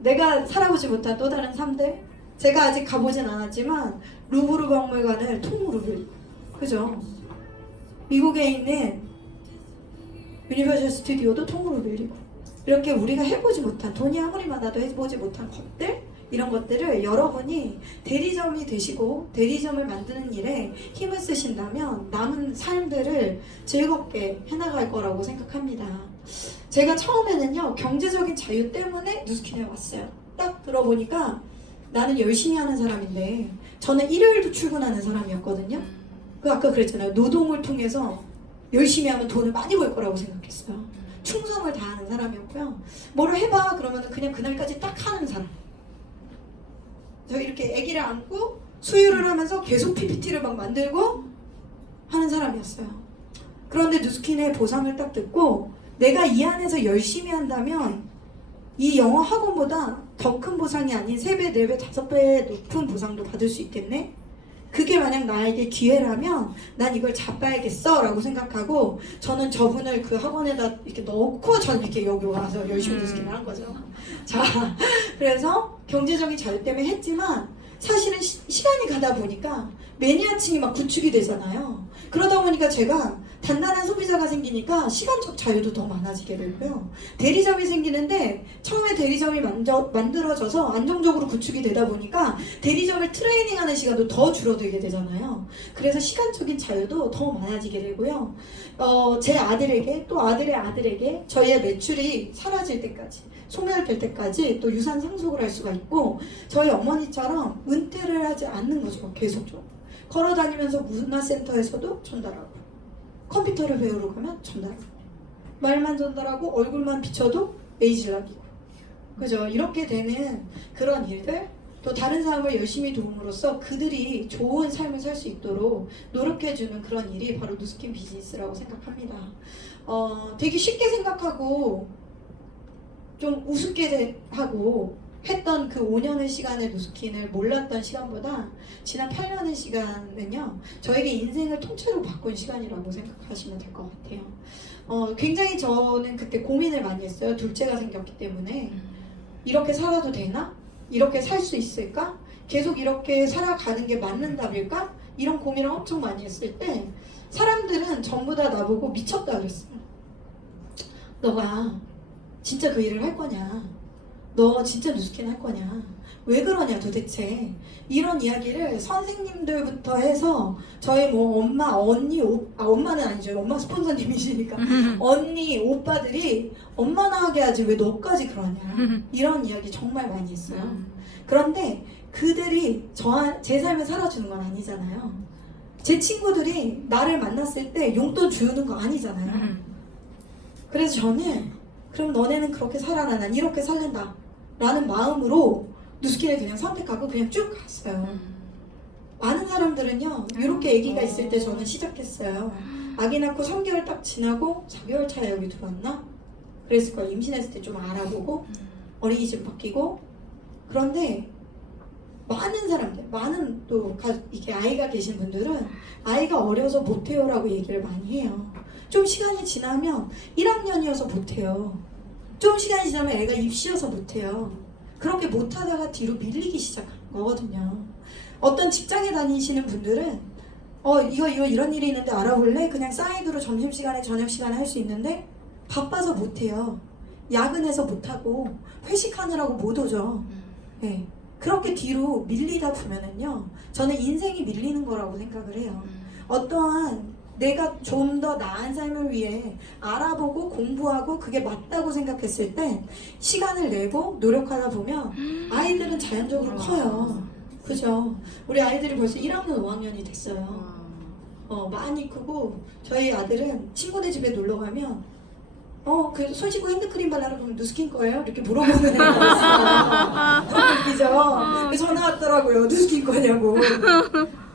내가 살아보지 못한 또 다른 삶들, 제가 아직 가보진 않았지만 루브르 박물관을 통으로 빌리고, 그죠? 미국에 있는 유니버셜 스튜디오도 통으로 빌리고, 이렇게 우리가 해보지 못한, 돈이 아무리 많아도 해보지 못한 것들, 이런 것들을 여러분이 대리점이 되시고 대리점을 만드는 일에 힘을 쓰신다면 남은 삶들을 즐겁게 해나갈 거라고 생각합니다. 제가 처음에는요, 경제적인 자유 때문에 누스킨에 왔어요. 딱 들어보니까 나는 열심히 하는 사람인데, 저는 일요일도 출근하는 사람이었거든요. 아까 그랬잖아요. 노동을 통해서 열심히 하면 돈을 많이 벌 거라고 생각했어요. 충성을 다하는 사람이었고요. 뭐를 해봐 그러면 그냥 그날까지 딱 하는 사람. 저 이렇게 아기를 안고 수유를 하면서 계속 PPT를 막 만들고 하는 사람이었어요. 그런데 누스킨의 보상을 딱 듣고 내가 이 안에서 열심히 한다면 이 영어 학원보다 더 큰 보상이 아닌 3배, 4배, 5배 높은 보상도 받을 수 있겠네? 그게 만약 나에게 기회라면 난 이걸 잡아야겠어 라고 생각하고 저는 저분을 그 학원에다 이렇게 넣고 저는 이렇게 여기 와서 열심히 누스킨을 한 거죠. 자, 그래서 경제적인 자유 때문에 했지만 사실은 시간이 가다 보니까 매니아층이 막 구축이 되잖아요. 그러다 보니까 제가 단단한 소비자가 생기니까 시간적 자유도 더 많아지게 되고요. 대리점이 생기는데 처음에 대리점이 만들어져서 안정적으로 구축이 되다 보니까 대리점을 트레이닝하는 시간도 더 줄어들게 되잖아요. 그래서 시간적인 자유도 더 많아지게 되고요. 제 아들에게 또 아들의 아들에게 저희의 매출이 사라질 때까지, 소멸될 때까지 또 유산 상속을 할 수가 있고, 저희 어머니처럼 은퇴를 하지 않는 거죠. 계속적으로 걸어다니면서 문화센터에서도 전달하고, 컴퓨터를 배우러 가면 전달하고, 말만 전달하고 얼굴만 비춰도 메이질락이고, 그죠? 이렇게 되는 그런 일들, 또 다른 사람을 열심히 도움으로써 그들이 좋은 삶을 살 수 있도록 노력해주는 그런 일이 바로 누스킨 비즈니스라고 생각합니다. 되게 쉽게 생각하고 좀 우습게 하고 했던 그 5년의 시간의 누스킨을 몰랐던 시간보다 지난 8년의 시간은요, 저에게 인생을 통째로 바꾼 시간이라고 생각하시면 될 것 같아요. 굉장히 저는 그때 고민을 많이 했어요. 둘째가 생겼기 때문에. 이렇게 살아도 되나? 이렇게 살 수 있을까? 계속 이렇게 살아가는 게 맞는 답일까? 이런 고민을 엄청 많이 했을 때 사람들은 전부 다 나보고 미쳤다 그랬어요. 너가 진짜 그 일을 할 거냐? 너 진짜 누스킨 할 거냐? 왜 그러냐 도대체? 이런 이야기를 선생님들부터 해서 저희 뭐 엄마, 언니, 엄마는 아니죠. 엄마 스폰서님이시니까 언니, 오빠들이 엄마나 하게 하지 왜 너까지 그러냐? 이런 이야기 정말 많이 했어요. 그런데 그들이 제 삶을 살아주는 건 아니잖아요. 제 친구들이 나를 만났을 때 용돈 주는 거 아니잖아요. 그래서 저는 그럼 너네는 그렇게 살아라, 난 이렇게 살린다 라는 마음으로 누스킨을 그냥 선택하고 그냥 쭉 갔어요. 많은 사람들은요, 이렇게 아기가 있을 때 저는 시작했어요. 아기 낳고 3개월 딱 지나고 4개월 차에 여기 들어왔나? 그랬을 거예요. 임신했을 때 좀 알아보고 어린이집 바뀌고. 그런데 많은 사람들, 많은 또 이게 아이가 계신 분들은 아이가 어려서 못해요 라고 얘기를 많이 해요. 좀 시간이 지나면 1학년이어서 못해요. 좀 시간이 지나면 애가 입시여서 못해요. 그렇게 못하다가 뒤로 밀리기 시작한 거거든요. 어떤 직장에 다니시는 분들은 이거 이런 일이 있는데 알아볼래? 그냥 사이드로 점심시간에 저녁시간에 할 수 있는데 바빠서 못해요. 야근해서 못하고 회식하느라고 못 오죠. 네. 그렇게 뒤로 밀리다 보면은요, 저는 인생이 밀리는 거라고 생각을 해요. 어떠한 내가 좀 더 나은 삶을 위해 알아보고 공부하고 그게 맞다고 생각했을 때 시간을 내고 노력하다 보면 아이들은 자연적으로 커요. 그죠? 우리 아이들이 벌써 1학년, 5학년이 됐어요. 많이 크고 저희 아들은 친구네 집에 놀러 가면 그 손 씻고 핸드크림 발라라 그러면 누스킨 거예요? 이렇게 물어보는 애가 있어요. 웃기죠? 전화 왔더라고요. 누스킨 거냐고.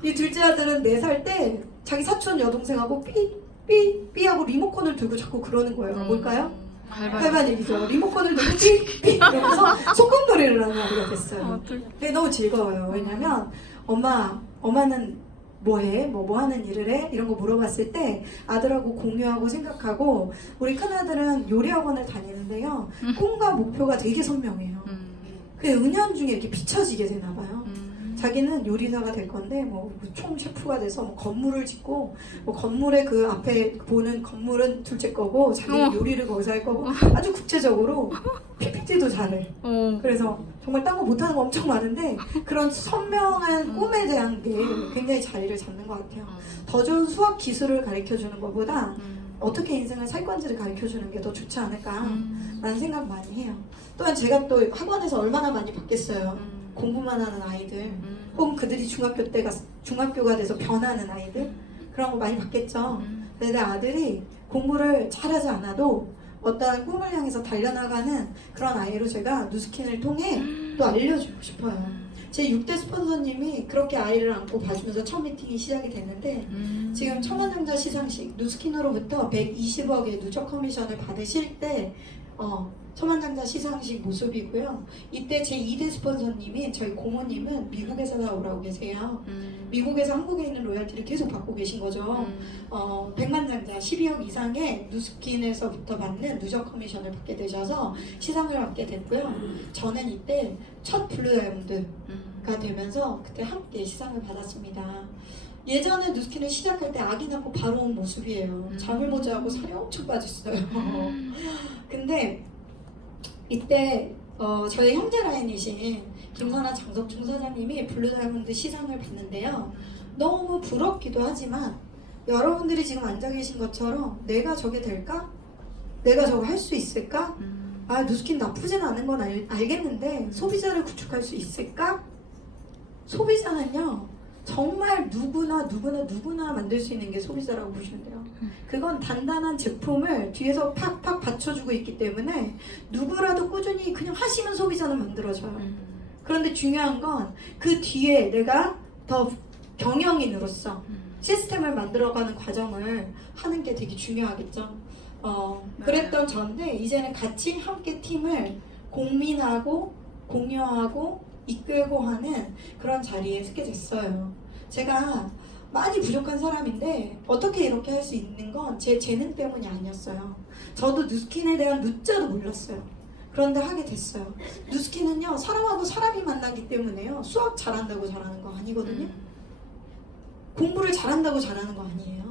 이 둘째 아들은 4살 때 자기 사촌 여동생하고 삐 하고 리모컨을 들고 자꾸 그러는 거예요. 뭘까요? 할반 얘기죠. 리모컨을 들고 삐 이러면서 소꿉놀이를 하는 아이가 됐어요. 근데 너무 즐거워요. 왜냐면 엄마는 뭐 해? 뭐 하는 일을 해? 이런 거 물어봤을 때 아들하고 공유하고 생각하고, 우리 큰아들은 요리학원을 다니는데요. 꿈과 목표가 되게 선명해요. 그게 은연중에 이렇게 비춰지게 되나 봐요. 자기는 요리사가 될 건데 뭐 총 셰프가 돼서 뭐 건물을 짓고, 뭐 건물의 그 앞에 보는 건물은 둘째 거고 자기는 요리를 거기서 할 거고, 아주 구체적으로 PPT도 잘해. 그래서 정말 딴 거 못하는 거 엄청 많은데 그런 선명한 꿈에 대한 게 굉장히 자리를 잡는 것 같아요. 더 좋은 수학 기술을 가르쳐주는 것보다 어떻게 인생을 살 건지를 가르쳐주는 게 더 좋지 않을까라는 생각 많이 해요. 또한 제가 또 학원에서 얼마나 많이 받겠어요. 공부만 하는 아이들, 혹은 그들이 중학교가 돼서 변하는 아이들, 그런 거 많이 받겠죠. 근데 내 아들이 공부를 잘하지 않아도 어떤 꿈을 향해서 달려나가는 그런 아이로 제가 누스킨을 통해 또 알려주고 싶어요. 제 6대 스폰서님이 그렇게 아이를 안고 봐주면서 첫 미팅이 시작이 됐는데, 지금 천만장자 시상식 누스킨으로부터 120억의 누적 커미션을 받으실 때 천만장자 시상식 모습이고요. 이때 제 2대 스폰서님이, 저희 고모님은 미국에서 나오라고 계세요. 미국에서 한국에 있는 로열티를 계속 받고 계신 거죠. 100만장자 12억 이상의 누스킨에서부터 받는 누적 커미션을 받게 되셔서 시상을 받게 됐고요. 저는 이때 첫 블루 다이아몬드가 되면서 그때 함께 시상을 받았습니다. 예전에 누스킨을 시작할 때 아기 낳고 바로 온 모습이에요. 잠을 못 자고 살이 엄청 빠졌어요. 근데 이때 저희 형제 라인이신 김선아 장석중 사장님이 블루 다이아몬드 시상을 받는데요. 너무 부럽기도 하지만 여러분들이 지금 앉아 계신 것처럼 내가 저게 될까? 내가 저거 할 수 있을까? 누스킨 나쁘진 않은 건 알겠는데 소비자를 구축할 수 있을까? 소비자는요, 정말 누구나 만들 수 있는 게 소비자라고 보시면 돼요. 그건 단단한 제품을 뒤에서 팍팍 받쳐주고 있기 때문에 누구라도 꾸준히 그냥 하시면 소비자는 만들어져요. 그런데 중요한 건 그 뒤에 내가 더 경영인으로서 시스템을 만들어가는 과정을 하는 게 되게 중요하겠죠. 그랬던 저인데 이제는 같이 함께 팀을 공민하고 공유하고 이끌고 하는 그런 자리에 서게 됐어요. 제가 많이 부족한 사람인데 어떻게 이렇게 할 수 있는 건 제 재능 때문이 아니었어요. 저도 누스킨에 대한 누자도 몰랐어요. 그런데 하게 됐어요. 누스킨은요, 사람하고 사람이 만나기 때문에요. 수학 잘한다고 잘하는 거 아니거든요. 공부를 잘한다고 잘하는 거 아니에요.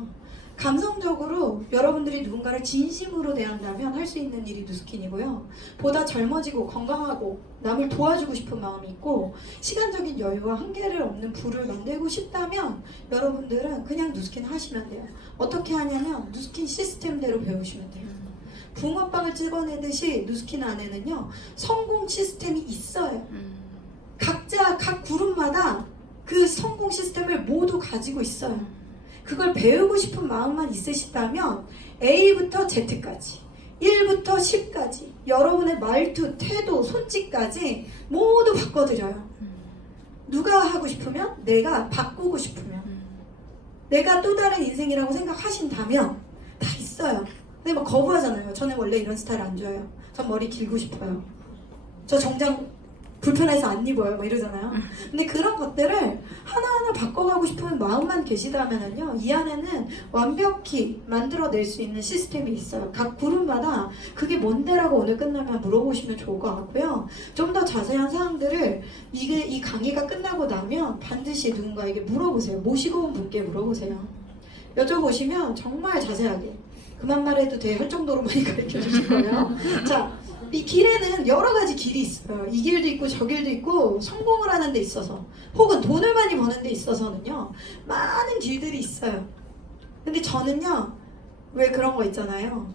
감성적으로 여러분들이 누군가를 진심으로 대한다면 할 수 있는 일이 누스킨이고요. 보다 젊어지고 건강하고 남을 도와주고 싶은 마음이 있고 시간적인 여유와 한계를 없는 부를 만들고 싶다면 여러분들은 그냥 누스킨 하시면 돼요. 어떻게 하냐면 누스킨 시스템대로 배우시면 돼요. 붕어빵을 찍어내듯이 누스킨 안에는요, 성공 시스템이 있어요. 각자 각 그룹마다 그 성공 시스템을 모두 가지고 있어요. 그걸 배우고 싶은 마음만 있으시다면 A부터 Z까지 1부터 10까지 여러분의 말투, 태도, 손짓까지 모두 바꿔드려요. 누가 하고 싶으면, 내가 바꾸고 싶으면, 내가 또 다른 인생이라고 생각하신다면 다 있어요. 근데 막 거부하잖아요. 저는 원래 이런 스타일 안 좋아해요. 전 머리 길고 싶어요. 저 정장 불편해서 안 입어요. 막 이러잖아요. 근데 그런 것들을 하나하나 바꿔가고 싶은 마음만 계시다면요, 이 안에는 완벽히 만들어낼 수 있는 시스템이 있어요. 각 그룹마다 그게 뭔데라고 오늘 끝나면 물어보시면 좋을 것 같고요. 좀 더 자세한 사항들을 이 강의가 끝나고 나면 반드시 누군가에게 물어보세요. 모시고 온 분께 물어보세요. 여쭤보시면 정말 자세하게, 그만 말해도 돼 할 정도로 많이 가르쳐 주실 거예요. 자, 이 길에는 여러 가지 길이 있어요. 이 길도 있고 저 길도 있고, 성공을 하는 데 있어서 혹은 돈을 많이 버는 데 있어서는요, 많은 길들이 있어요. 근데 저는요, 왜 그런 거 있잖아요.